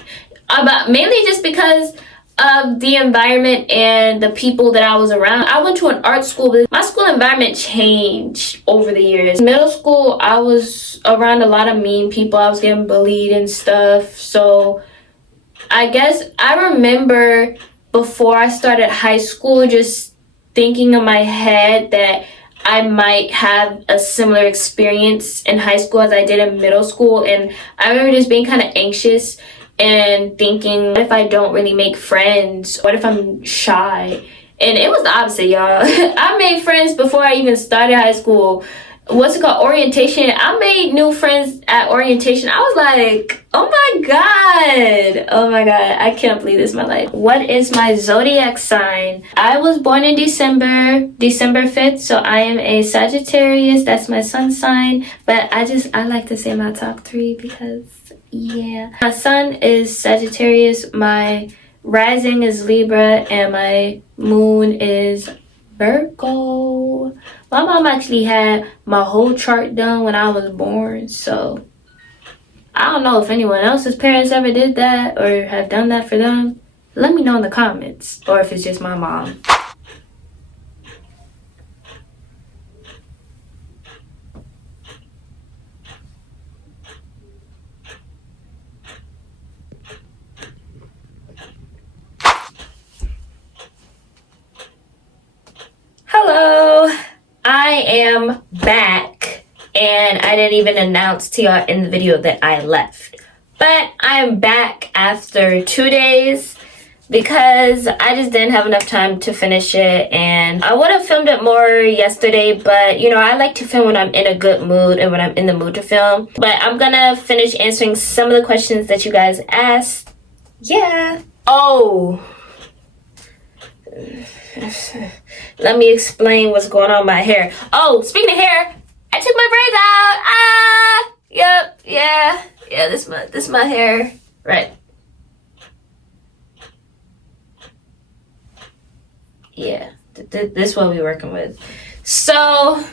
But mainly just because of the environment and the people that I was around. I went to an art school, but my school environment changed over the years. Middle school, I was around a lot of mean people. I was getting bullied and stuff. So I guess I remember before I started high school just thinking in my head that I might have a similar experience in high school as I did in middle school. And I remember just being kind of anxious and thinking, what if I don't really make friends? What if I'm shy? And it was the opposite, y'all. I made friends before I even started high school. What's it called? Orientation. I made new friends at orientation. I was like, oh my God. Oh my God. I can't believe this is my life. What is my zodiac sign? I was born in December 5th. So I am a Sagittarius. That's my sun sign. But I like to say my top 3 because, yeah. My sun is Sagittarius. My rising is Libra. And my moon is Virgo. My mom actually had my whole chart done when I was born, so I don't know if anyone else's parents ever did that or have done that for them. Let me know in the comments, or if it's just my mom. Hello, I am back, and I didn't even announce to y'all in the video that I left, but I am back after 2 days because I just didn't have enough time to finish it, and I would have filmed it more yesterday, but you know, I like to film when I'm in a good mood and when I'm in the mood to film. But I'm gonna finish answering some of the questions that you guys asked. Yeah. Oh, let me explain what's going on with my hair. Oh, speaking of hair, I took my braids out. Yep, yeah, this my hair. Right. Yeah, this is what we're working with. So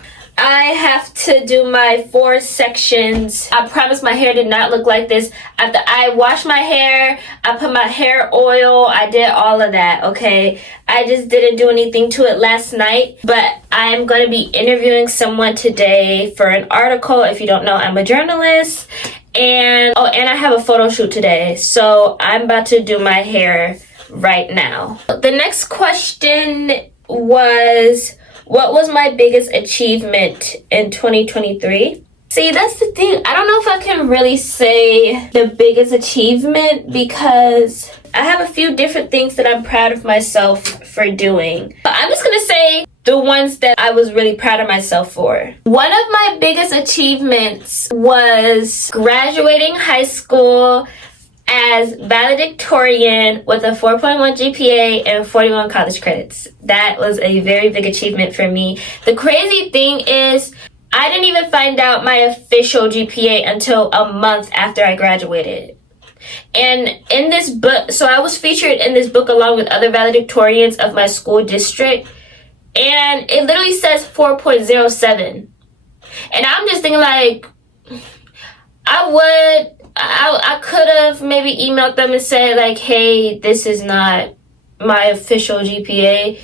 I have to do my 4 sections. I promise my hair did not look like this. After I washed my hair, I put my hair oil, I did all of that, okay? I just didn't do anything to it last night, but I'm going to be interviewing someone today for an article. If you don't know, I'm a journalist. And I have a photo shoot today. So I'm about to do my hair right now. The next question was, what was my biggest achievement in 2023? See, that's the thing. I don't know if I can really say the biggest achievement because I have a few different things that I'm proud of myself for doing. But I'm just gonna say the ones that I was really proud of myself for. One of my biggest achievements was graduating high school as valedictorian with a 4.1 GPA and 41 college credits. That was a very big achievement for me. The crazy thing is, I didn't even find out my official GPA until a month after I graduated. And in this book, so I was featured in this book along with other valedictorians of my school district, and it literally says 4.07. And I'm just thinking like, I could have maybe emailed them and said like, hey, this is not my official GPA,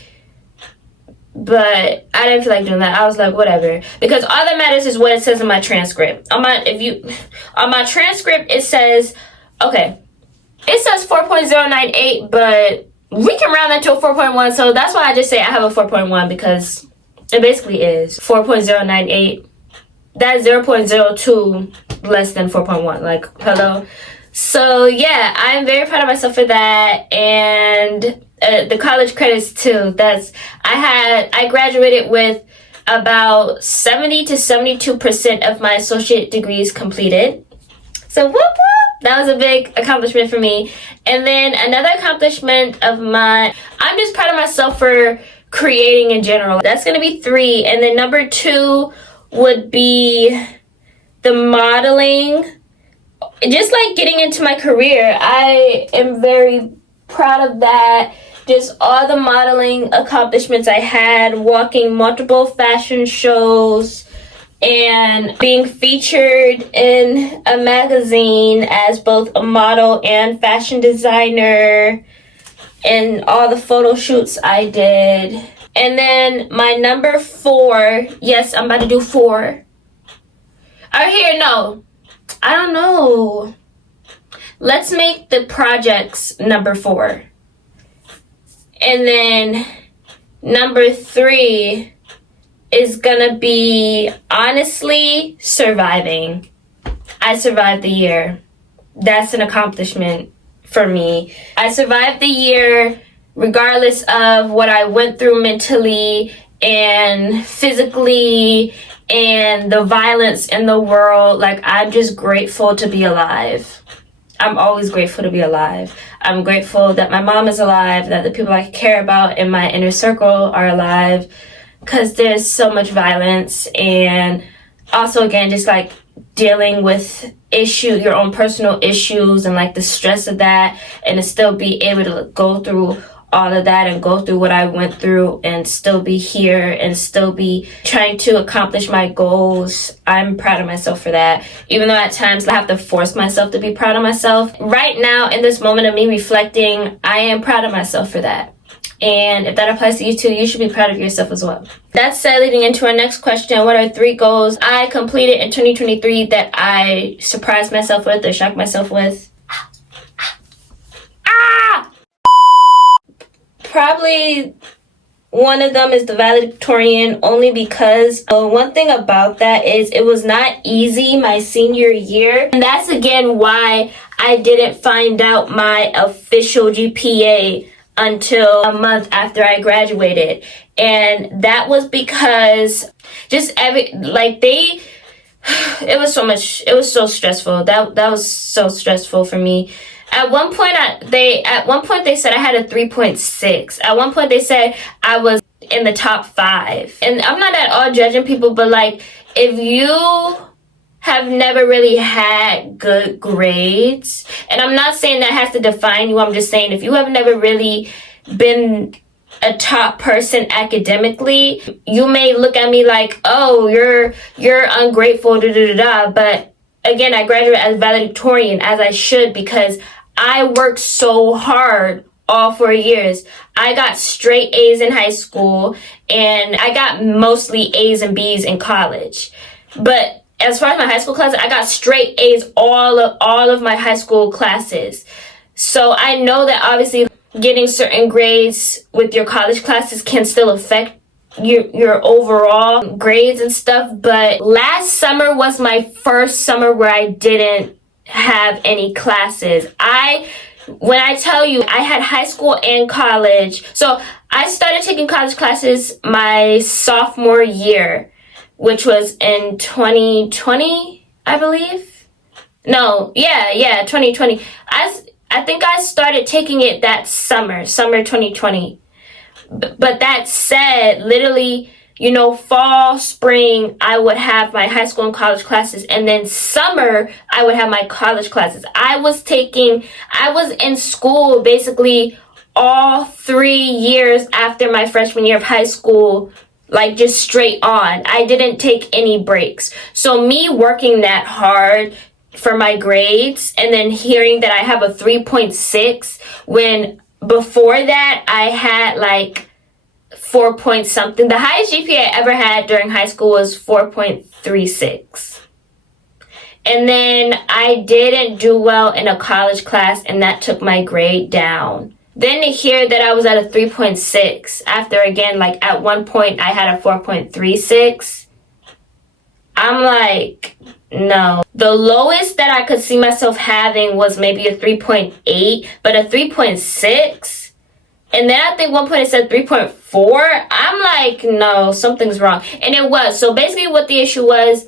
but I didn't feel like doing that. I was like, whatever, because all that matters is what it says in my transcript. On my transcript, it says, okay, it says 4.098, but we can round that to a 4.1, so that's why I just say I have a 4.1, because it basically is 4.098. That's 0.02 less than 4.1. Like, hello. So yeah, I'm very proud of myself for that. And the college credits too. I graduated with about 70 to 72% of my associate degrees completed. So whoop whoop. That was a big accomplishment for me. And then another accomplishment of mine, I'm just proud of myself for creating in general. That's gonna be 3. And then number 2 would be the modeling. Just like getting into my career, I am very proud of that. Just all the modeling accomplishments I had, walking multiple fashion shows and being featured in a magazine as both a model and fashion designer. and all the photo shoots I did. And then my number 4, yes, I'm about to do 4. Or here, no, I don't know. Let's make the projects number 4. And then number 3 is gonna be, honestly, surviving. I survived the year. That's an accomplishment for me. I survived the year regardless of what I went through mentally and physically and the violence in the world. Like, I'm just grateful to be alive. I'm always grateful to be alive. I'm grateful that my mom is alive, that the people I care about in my inner circle are alive, because there's so much violence. And also, again, just like dealing with your own personal issues and like the stress of that, and to still be able to go through all of that and go through what I went through and still be here and still be trying to accomplish my goals. I'm proud of myself for that. Even though at times I have to force myself to be proud of myself. Right now, in this moment of me reflecting, I am proud of myself for that. And if that applies to you too, you should be proud of yourself as well. That said, leading into our next question, what are 3 goals I completed in 2023 that I surprised myself with or shocked myself with? Probably one of them is the valedictorian, only because one thing about that is it was not easy my senior year. And that's again why I didn't find out my official GPA until a month after I graduated. And that was because just it was so stressful. That was so stressful for me. At one point they said I had a 3.6. At one point they said I was in the top 5. And I'm not at all judging people, but like, if you have never really had good grades, and I'm not saying that has to define you, I'm just saying if you have never really been a top person academically, you may look at me like, oh, you're ungrateful, but again, I graduated as valedictorian, as I should, because I worked so hard all 4 years. I got straight A's in high school, and I got mostly A's and B's in college. But as far as my high school classes, I got straight A's all of my high school classes. So I know that obviously getting certain grades with your college classes can still affect your overall grades and stuff. But last summer was my first summer where I didn't have any classes. When I tell you, I had high school and college. So I started taking college classes my sophomore year, which was in 2020, I believe. No, yeah, 2020. I think I started taking it that summer 2020. But that said, literally, fall, spring, I would have my high school and college classes. And then summer, I would have my college classes. I was in school basically all 3 years after my freshman year of high school, like just straight on. I didn't take any breaks. So me working that hard for my grades and then hearing that I have a 3.6 when before that I had like 4 point something. The highest GPA I ever had during high school was 4.36. And then I didn't do well in a college class, and that took my grade down. Then to hear that I was at a 3.6 after, again, like at one point I had a 4.36, I'm like, no. The lowest that I could see myself having was maybe a 3.8, but a 3.6, and then I think one point it said 3.4. I'm like, no, something's wrong. And it was. So basically what the issue was,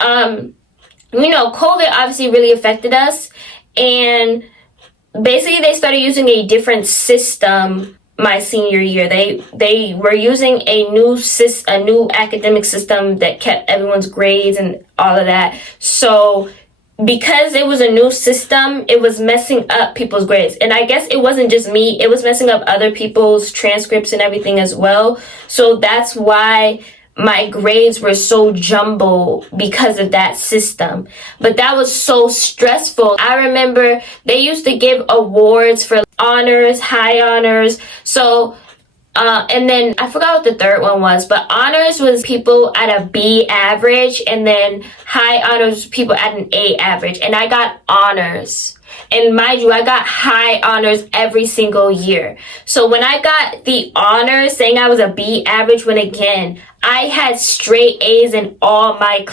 COVID obviously really affected us, and basically they started using a different system my senior year. They were using a new academic system that kept everyone's grades and all of that. So because it was a new system, it was messing up people's grades. And I guess it wasn't just me, it was messing up other people's transcripts and everything as well. So that's why my grades were so jumbled because of that system. But that was so stressful. I remember they used to give awards for honors, high honors. So, and then I forgot what the third one was, but honors was people at a B average, and then high honors people at an A average. And I got honors. And mind you, I got high honors every single year. So when I got the honors saying I was a B average, when again, I had straight A's in all my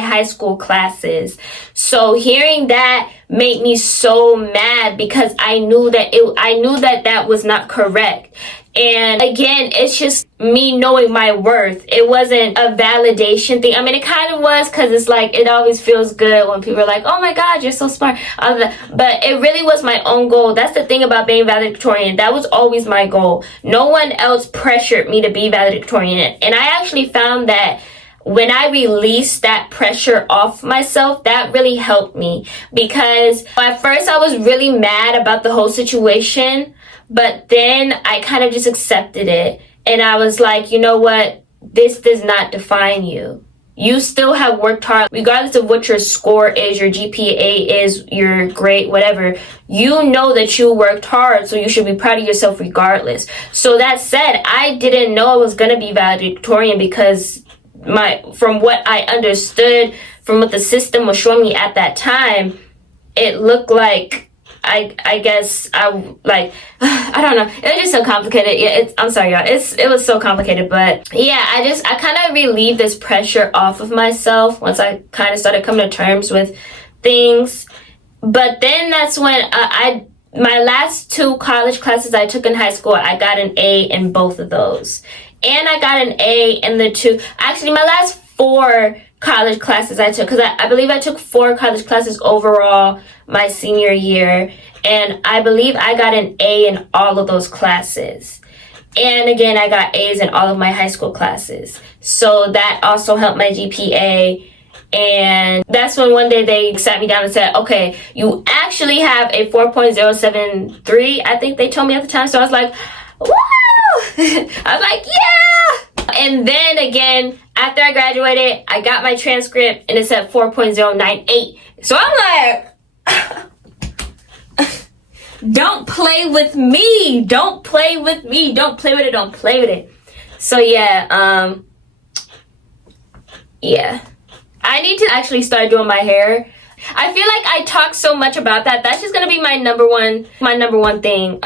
high school classes. So hearing that made me so mad because I knew that that was not correct. And again, it's just me knowing my worth. It wasn't a validation thing. I mean, it kind of was, because it's like, it always feels good when people are like, oh my God, you're so smart. But it really was my own goal. That's the thing about being valedictorian. That was always my goal. No one else pressured me to be valedictorian. And I actually found that when I released that pressure off myself, that really helped me. Because at first I was really mad about the whole situation, but then I kind of just accepted it. And I was like, you know what? This does not define you. You still have worked hard, regardless of what your score is, your GPA is, your grade, whatever. You know that you worked hard, so you should be proud of yourself regardless. So that said, I didn't know I was going to be valedictorian because from what I understood, from what the system was showing me at that time, it looked like I guess I don't know. It was just so complicated. Yeah, I'm sorry, y'all. It was so complicated, but yeah, I kind of relieved this pressure off of myself once I kind of started coming to terms with things. But then that's when my last 2 college classes I took in high school, I got an A in both of those. And I got an A in my last 4 college classes I took, because I believe I took 4 college classes overall my senior year, and I believe I got an A in all of those classes. And again, I got A's in all of my high school classes. So that also helped my GPA. And that's when one day they sat me down and said, okay, you actually have a 4.073, I think they told me at the time. So I was like, woo! I was like, yeah! And then again, after I graduated, I got my transcript and it said 4.098. So I'm like, don't play with me. Don't play with me. Don't play with it. Don't play with it. So yeah, yeah. I need to actually start doing my hair. I feel like I talk so much about that. That's just gonna be my number one thing.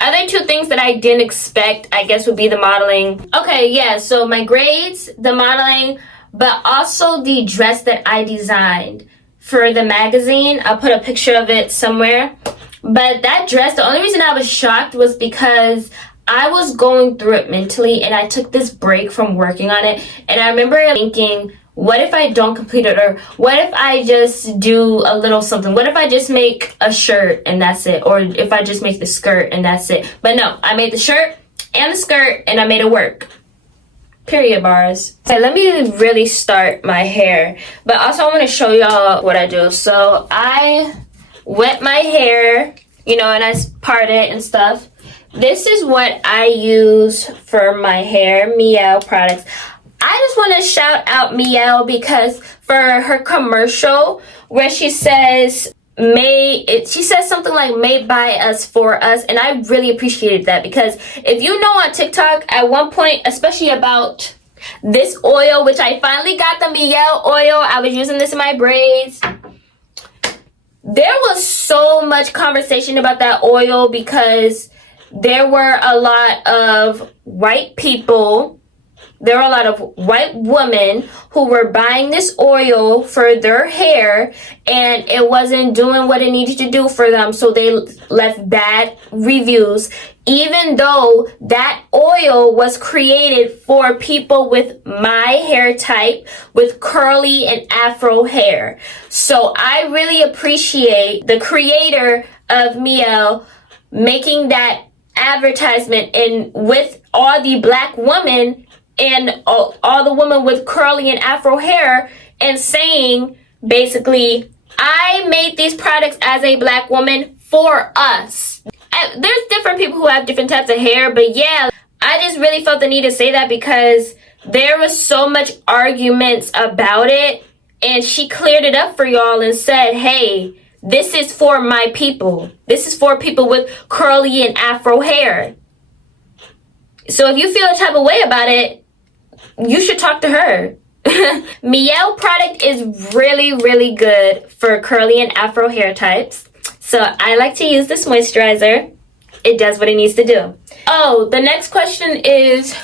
Other 2 things that I didn't expect, I guess, would be the modeling. Okay, yeah, so my grades, the modeling, but also the dress that I designed for the magazine. I'll put a picture of it somewhere. But that dress, the only reason I was shocked was because I was going through it mentally, and I took this break from working on it. And I remember thinking, what if I don't complete it? Or what if I just do a little something? What if I just make a shirt and that's it? Or if I just make the skirt and that's it? But no, I made the shirt and the skirt and I made it work. Period, bars. Okay, let me really start my hair. But also I want to show y'all what I do. So I wet my hair, and I part it and stuff. This is what I use for my hair, Mielle products. I just want to shout out Mielle because for her commercial where she says something like made by us for us, and I really appreciated that, because if you know on TikTok at one point, especially about this oil, which I finally got the Mielle oil, I was using this in my braids. There was so much conversation about that oil because there were a lot of white people. There were a lot of white women who were buying this oil for their hair, and it wasn't doing what it needed to do for them, so they left bad reviews, even though that oil was created for people with my hair type, with curly and afro hair. So I really appreciate the creator of Mielle making that advertisement, and with all the black women and all the women with curly and afro hair, and saying basically, I made these products as a black woman for us. There's different people who have different types of hair, but yeah, I just really felt the need to say that because there was so much arguments about it, and she cleared it up for y'all and said, hey, this is for my people. This is for people with curly and afro hair. So if you feel a type of way about it, you should talk to her. Mielle product is really, really good for curly and afro hair types. So I like to use this moisturizer. It does what it needs to do. Oh, the next question is,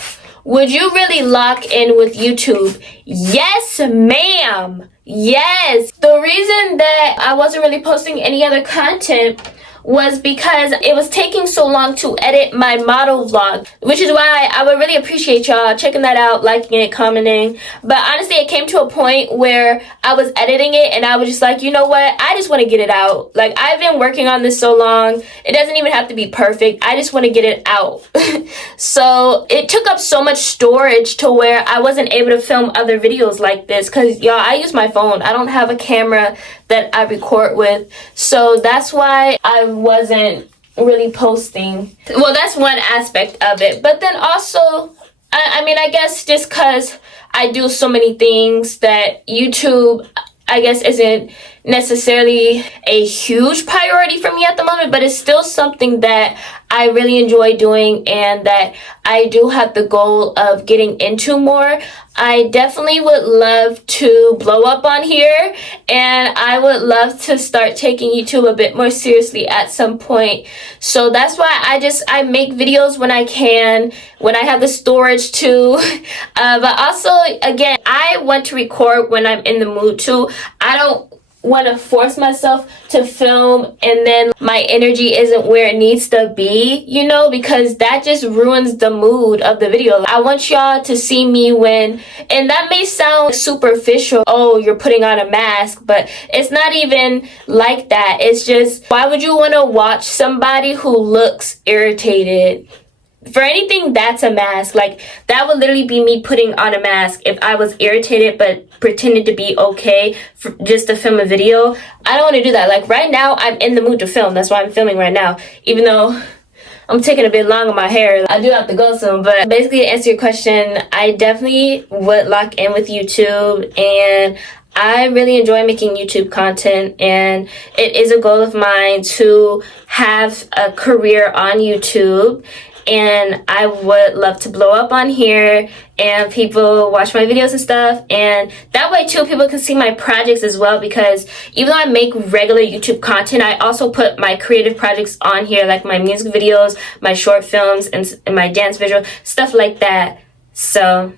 would you really lock in with YouTube? Yes, ma'am. Yes. The reason that I wasn't really posting any other content was because it was taking so long to edit my model vlog, which is why I would really appreciate y'all checking that out, liking it, commenting. But honestly, it came to a point where I was editing it and I was just like, you know what? I just want to get it out. Like, I've been working on this so long. It doesn't even have to be perfect. I just want to get it out. So it took up so much storage to where I wasn't able to film other videos like this, because y'all, I use my phone. I don't have a camera that I record with. So that's why I wasn't really posting. Well, that's one aspect of it. But then also, I mean, I guess just because I do so many things that YouTube, I guess, isn't necessarily a huge priority for me at the moment, but it's still something that I really enjoy doing and that I do have the goal of getting into more. I definitely would love to blow up on here, and I would love to start taking YouTube a bit more seriously at some point. So that's why I make videos when I can, when I have the storage to. But also, again, I want to record when I'm in the mood to. I don't want to force myself to film and then my energy isn't where it needs to be, you know, because that just ruins the mood of the video. I want y'all to see me when, and that may sound superficial, oh, you're putting on a mask, but it's not even like that. It's just, why would you want to watch somebody who looks irritated? For anything, that's a mask. Like, that would literally be me putting on a mask if I was irritated but pretended to be okay just to film a video. I don't want to do that. Like, right now, I'm in the mood to film. That's why I'm filming right now. Even though I'm taking a bit long on my hair. I do have to go soon. But basically, to answer your question, I definitely would lock in with YouTube. And I really enjoy making YouTube content, and it is a goal of mine to have a career on YouTube. And I would love to blow up on here and people watch my videos and stuff. And that way too, people can see my projects as well, because even though I make regular YouTube content, I also put my creative projects on here, like my music videos, my short films, and my dance visual, stuff like that. So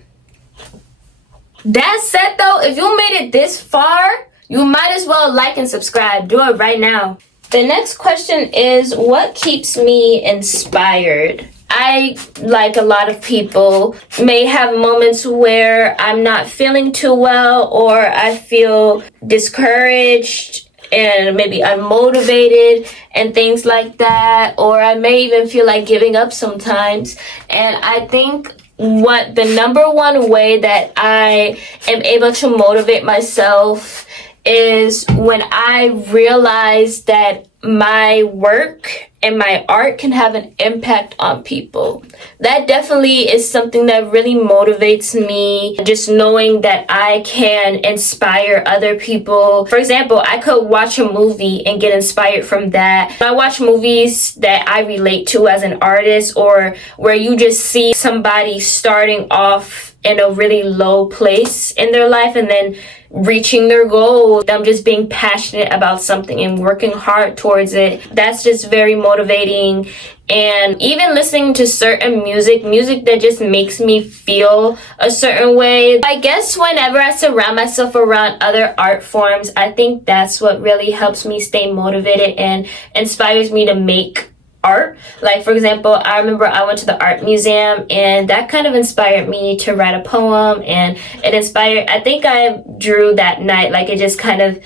that said though, if you made it this far, you might as well like and subscribe. Do it right now. The next question is, what keeps me inspired? I, like a lot of people, may have moments where I'm not feeling too well, or I feel discouraged and maybe unmotivated and things like that, or I may even feel like giving up sometimes. And I think what the number one way that I am able to motivate myself is when I realize that my work and my art can have an impact on people. That definitely is something that really motivates me, just knowing that I can inspire other people. For example, I could watch a movie and get inspired from that. I watch movies that I relate to as an artist, or where you just see somebody starting off in a really low place in their life and then reaching their goal. Them just being passionate about something and working hard towards it. That's just very motivating. And even listening to certain music that just makes me feel a certain way. I guess whenever I surround myself around other art forms, I think that's what really helps me stay motivated and inspires me to make art. Like, for example, I remember I went to the art museum, and that kind of inspired me to write a poem, and it inspired, I think I drew that night. Like, it just kind of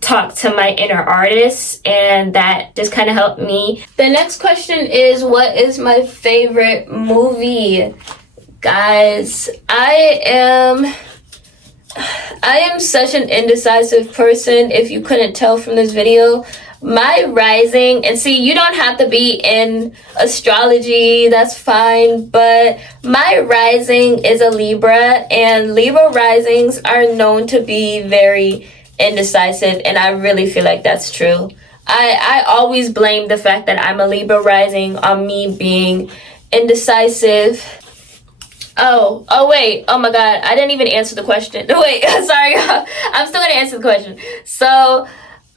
talked to my inner artist, and that just kind of helped me. The next question is, what is my favorite movie? Guys, I am such an indecisive person, if you couldn't tell from this video. My rising, and see, you don't have to be in astrology, that's fine, but my rising is a Libra, and Libra risings are known to be very indecisive, and I really feel like that's true. I always blame the fact that I'm a Libra rising on me being indecisive. Oh wait, oh my god, I didn't even answer the question. Wait, sorry, I'm still gonna answer the question. So,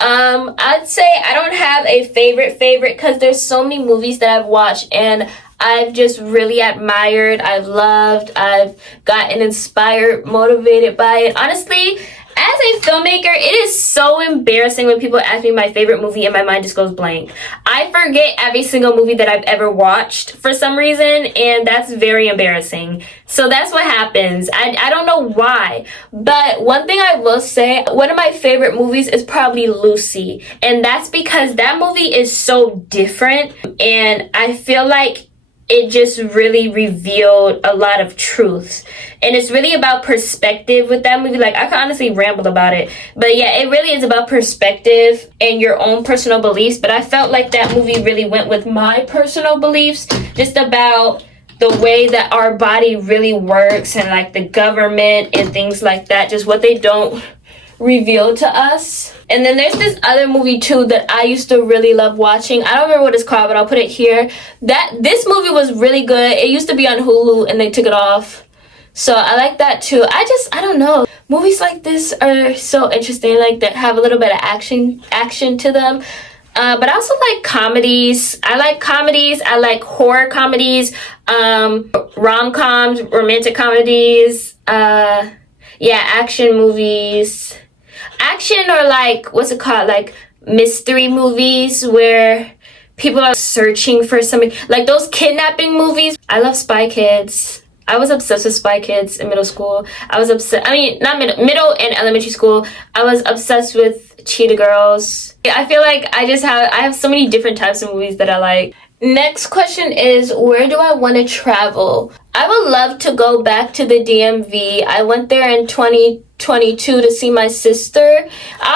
I'd say I don't have a favorite because there's so many movies that I've watched and I've just really admired, I've loved, I've gotten inspired, motivated by it. Honestly, as a filmmaker, it is so embarrassing when people ask me my favorite movie and my mind just goes blank. I forget every single movie that I've ever watched for some reason, and that's very embarrassing. So that's what happens. I don't know why. But one thing I will say, one of my favorite movies is probably Lucy. And that's because that movie is so different, and I feel like it just really revealed a lot of truths. And it's really about perspective with that movie. Like, I could honestly ramble about it. But yeah, it really is about perspective and your own personal beliefs. But I felt like that movie really went with my personal beliefs. Just about the way that our body really works and like the government and things like that. Just what they don't reveal to us. And then there's this other movie too that I used to really love watching. I don't remember what it's called, but I'll put it here. This movie was really good. It used to be on Hulu and they took it off. So I like that too. I don't know. Movies like this are so interesting, like that have a little bit of action to them. But I also like comedies. I like comedies. I like horror comedies, rom-coms, romantic comedies, action movies. Action or like, what's it called? Like mystery movies where people are searching for something. Like those kidnapping movies. I love Spy Kids. I was obsessed with Spy Kids in middle school. Not middle and elementary school. I was obsessed with Cheetah Girls. I feel like I have so many different types of movies that I like. Next question is, where do I want to travel? I would love to go back to the DMV. I went there in 2022 to see my sister. I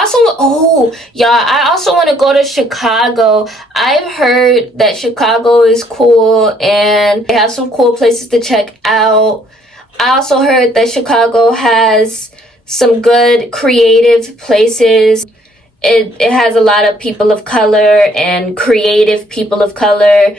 also want to go to Chicago. I've heard that Chicago is cool and they have some cool places to check out. I also heard that Chicago has some good creative places. It has a lot of people of color and creative people of color,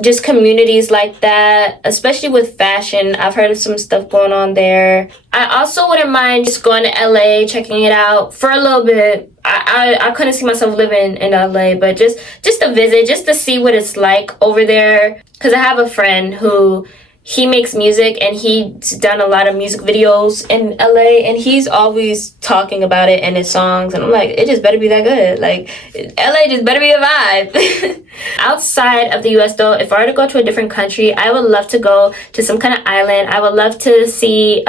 just communities like that, especially with fashion. I've heard of some stuff going on there. I also wouldn't mind just going to LA, checking it out for a little bit. I couldn't see myself living in LA, but just to visit, just to see what it's like over there. Because I have a friend who, he makes music and he's done a lot of music videos in LA and he's always talking about it in his songs. And I'm like, it just better be that good. Like, LA just better be a vibe. Outside of the US though, if I were to go to a different country, I would love to go to some kind of island. I would love to see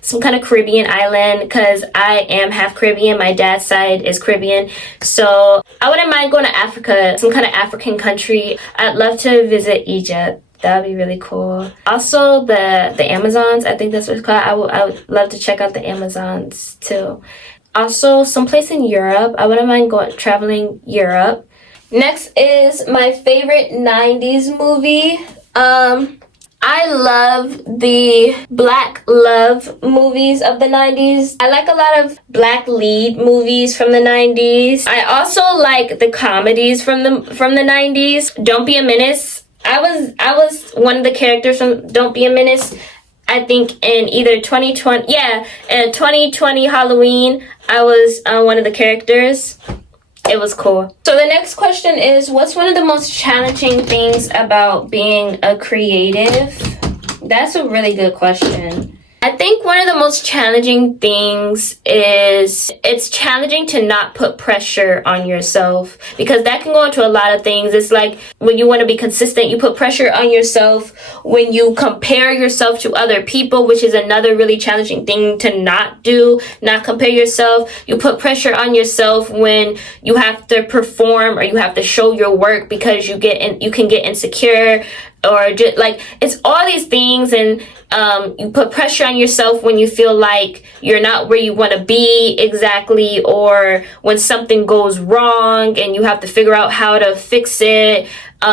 some kind of Caribbean island because I am half Caribbean. My dad's side is Caribbean. So I wouldn't mind going to Africa, some kind of African country. I'd love to visit Egypt. That would be really cool. Also, the Amazons, I think that's what it's called. I would love to check out the Amazons too. Also, someplace in Europe. I wouldn't mind traveling Europe. Next is my favorite 90s movie. I love the Black love movies of the 90s. I like a lot of Black lead movies from the 90s. I also like the comedies from the 90s. Don't Be a Menace. I was one of the characters from Don't Be a Menace. I think in either 2020, in 2020 Halloween, I was one of the characters. It was cool. So the next question is, what's one of the most challenging things about being a creative? That's a really good question. I think one of the most challenging things is it's challenging to not put pressure on yourself because that can go into a lot of things. It's like when you want to be consistent, you put pressure on yourself. When you compare yourself to other people, which is another really challenging thing to not do, not compare yourself. You put pressure on yourself when you have to perform or you have to show your work because you can get insecure. or just like, it's all these things. And you put pressure on yourself when you feel like you're not where you want to be exactly, or when something goes wrong and you have to figure out how to fix it.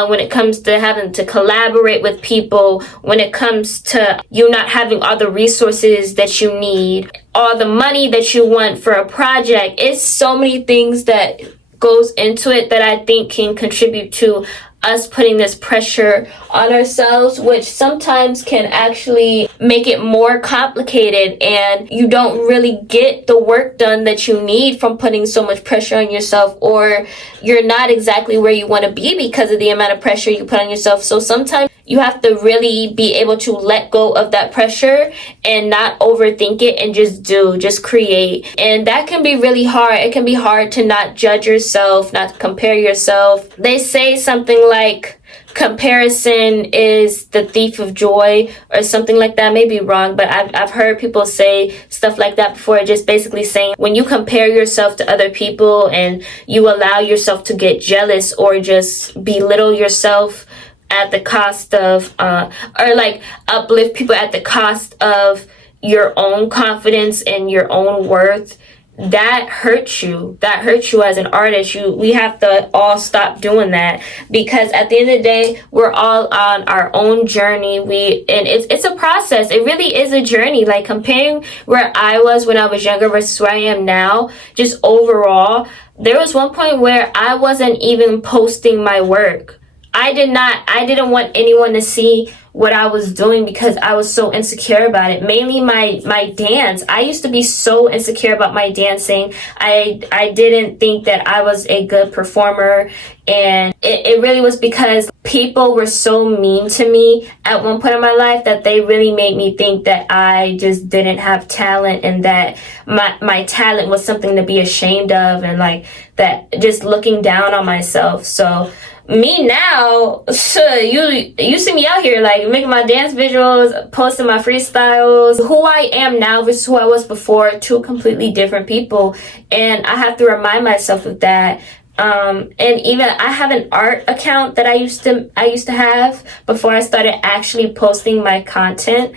When it comes to having to collaborate with people, when it comes to you not having all the resources that you need, all the money that you want for a project. It's so many things that goes into it that I think can contribute to us putting this pressure on ourselves, which sometimes can actually make it more complicated, and you don't really get the work done that you need from putting so much pressure on yourself, or you're not exactly where you want to be because of the amount of pressure you put on yourself. So sometimes you have to really be able to let go of that pressure and not overthink it and just create. And that can be really hard. It can be hard to not judge yourself, not compare yourself. They say something like comparison is the thief of joy or something like that. I may be wrong, but I've heard people say stuff like that before, just basically saying when you compare yourself to other people and you allow yourself to get jealous or just belittle yourself at the cost of or like uplift people at the cost of your own confidence and your own worth, that hurts you as an artist. We have to all stop doing that, because at the end of the day, we're all on our own journey. And it's a process. It really is a journey. Like, comparing where I was when I was younger versus where I am now, just overall, there was one point where I wasn't even posting my work. I didn't want anyone to see what I was doing because I was so insecure about it. Mainly my dance. I used to be so insecure about my dancing. I didn't think that I was a good performer, and it really was because people were so mean to me at one point in my life that they really made me think that I just didn't have talent, and that my talent was something to be ashamed of, and like that, just looking down on myself. So me now, you see me out here like making my dance visuals, posting my freestyles. Who I am now versus who I was before, two completely different people, and I have to remind myself of that. And even I have an art account that I used to have before I started actually posting my content.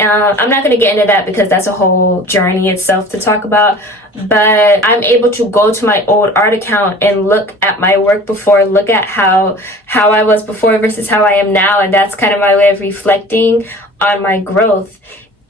I'm not going to get into that because that's a whole journey itself to talk about, but I'm able to go to my old art account and look at my work before, look at how I was before versus how I am now, and that's kind of my way of reflecting on my growth.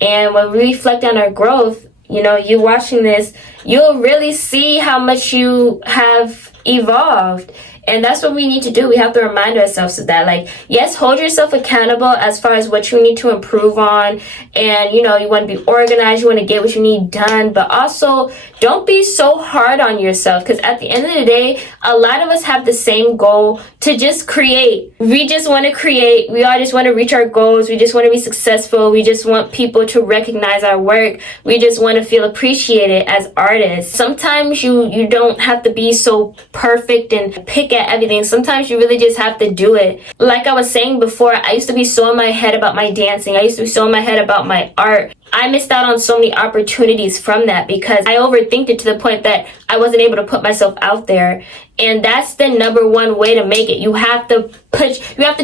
And when we reflect on our growth, you watching this, you'll really see how much you have evolved. And that's what we need to do. We have to remind ourselves of that. Like, yes, hold yourself accountable as far as what you need to improve on. And, you want to be organized. You want to get what you need done. But also, don't be so hard on yourself. Because at the end of the day, a lot of us have the same goal, to just create. We just want to create. We all just want to reach our goals. We just want to be successful. We just want people to recognize our work. We just want to feel appreciated as artists. Sometimes you don't have to be so perfect and pick at everything. Sometimes you really just have to do it. Like I was saying before, I used to be so in my head about my dancing. I used to be so in my head about my art. I missed out on so many opportunities from that because I overthinked it to the point that I wasn't able to put myself out there. And that's the number one way to make it. You have to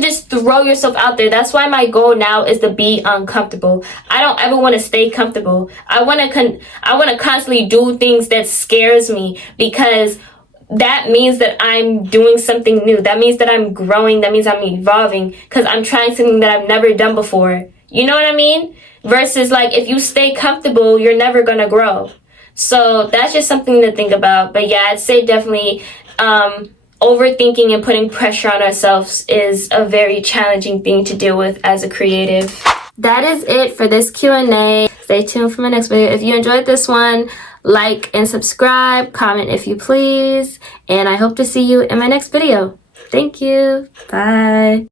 just throw yourself out there. That's why my goal now is to be uncomfortable. I don't ever want to stay comfortable. I want to constantly do things that scares me, because that means that I'm doing something new. That means that I'm growing. That means I'm evolving, because I'm trying something that I've never done before. You know what I mean? Versus like, if you stay comfortable, you're never going to grow. So that's just something to think about. But yeah, I'd say definitely overthinking and putting pressure on ourselves is a very challenging thing to deal with as a creative. That is it for this Q&A. Stay tuned for my next video. If you enjoyed this one, like and subscribe, comment if you please, and I hope to see you in my next video. Thank you. Bye.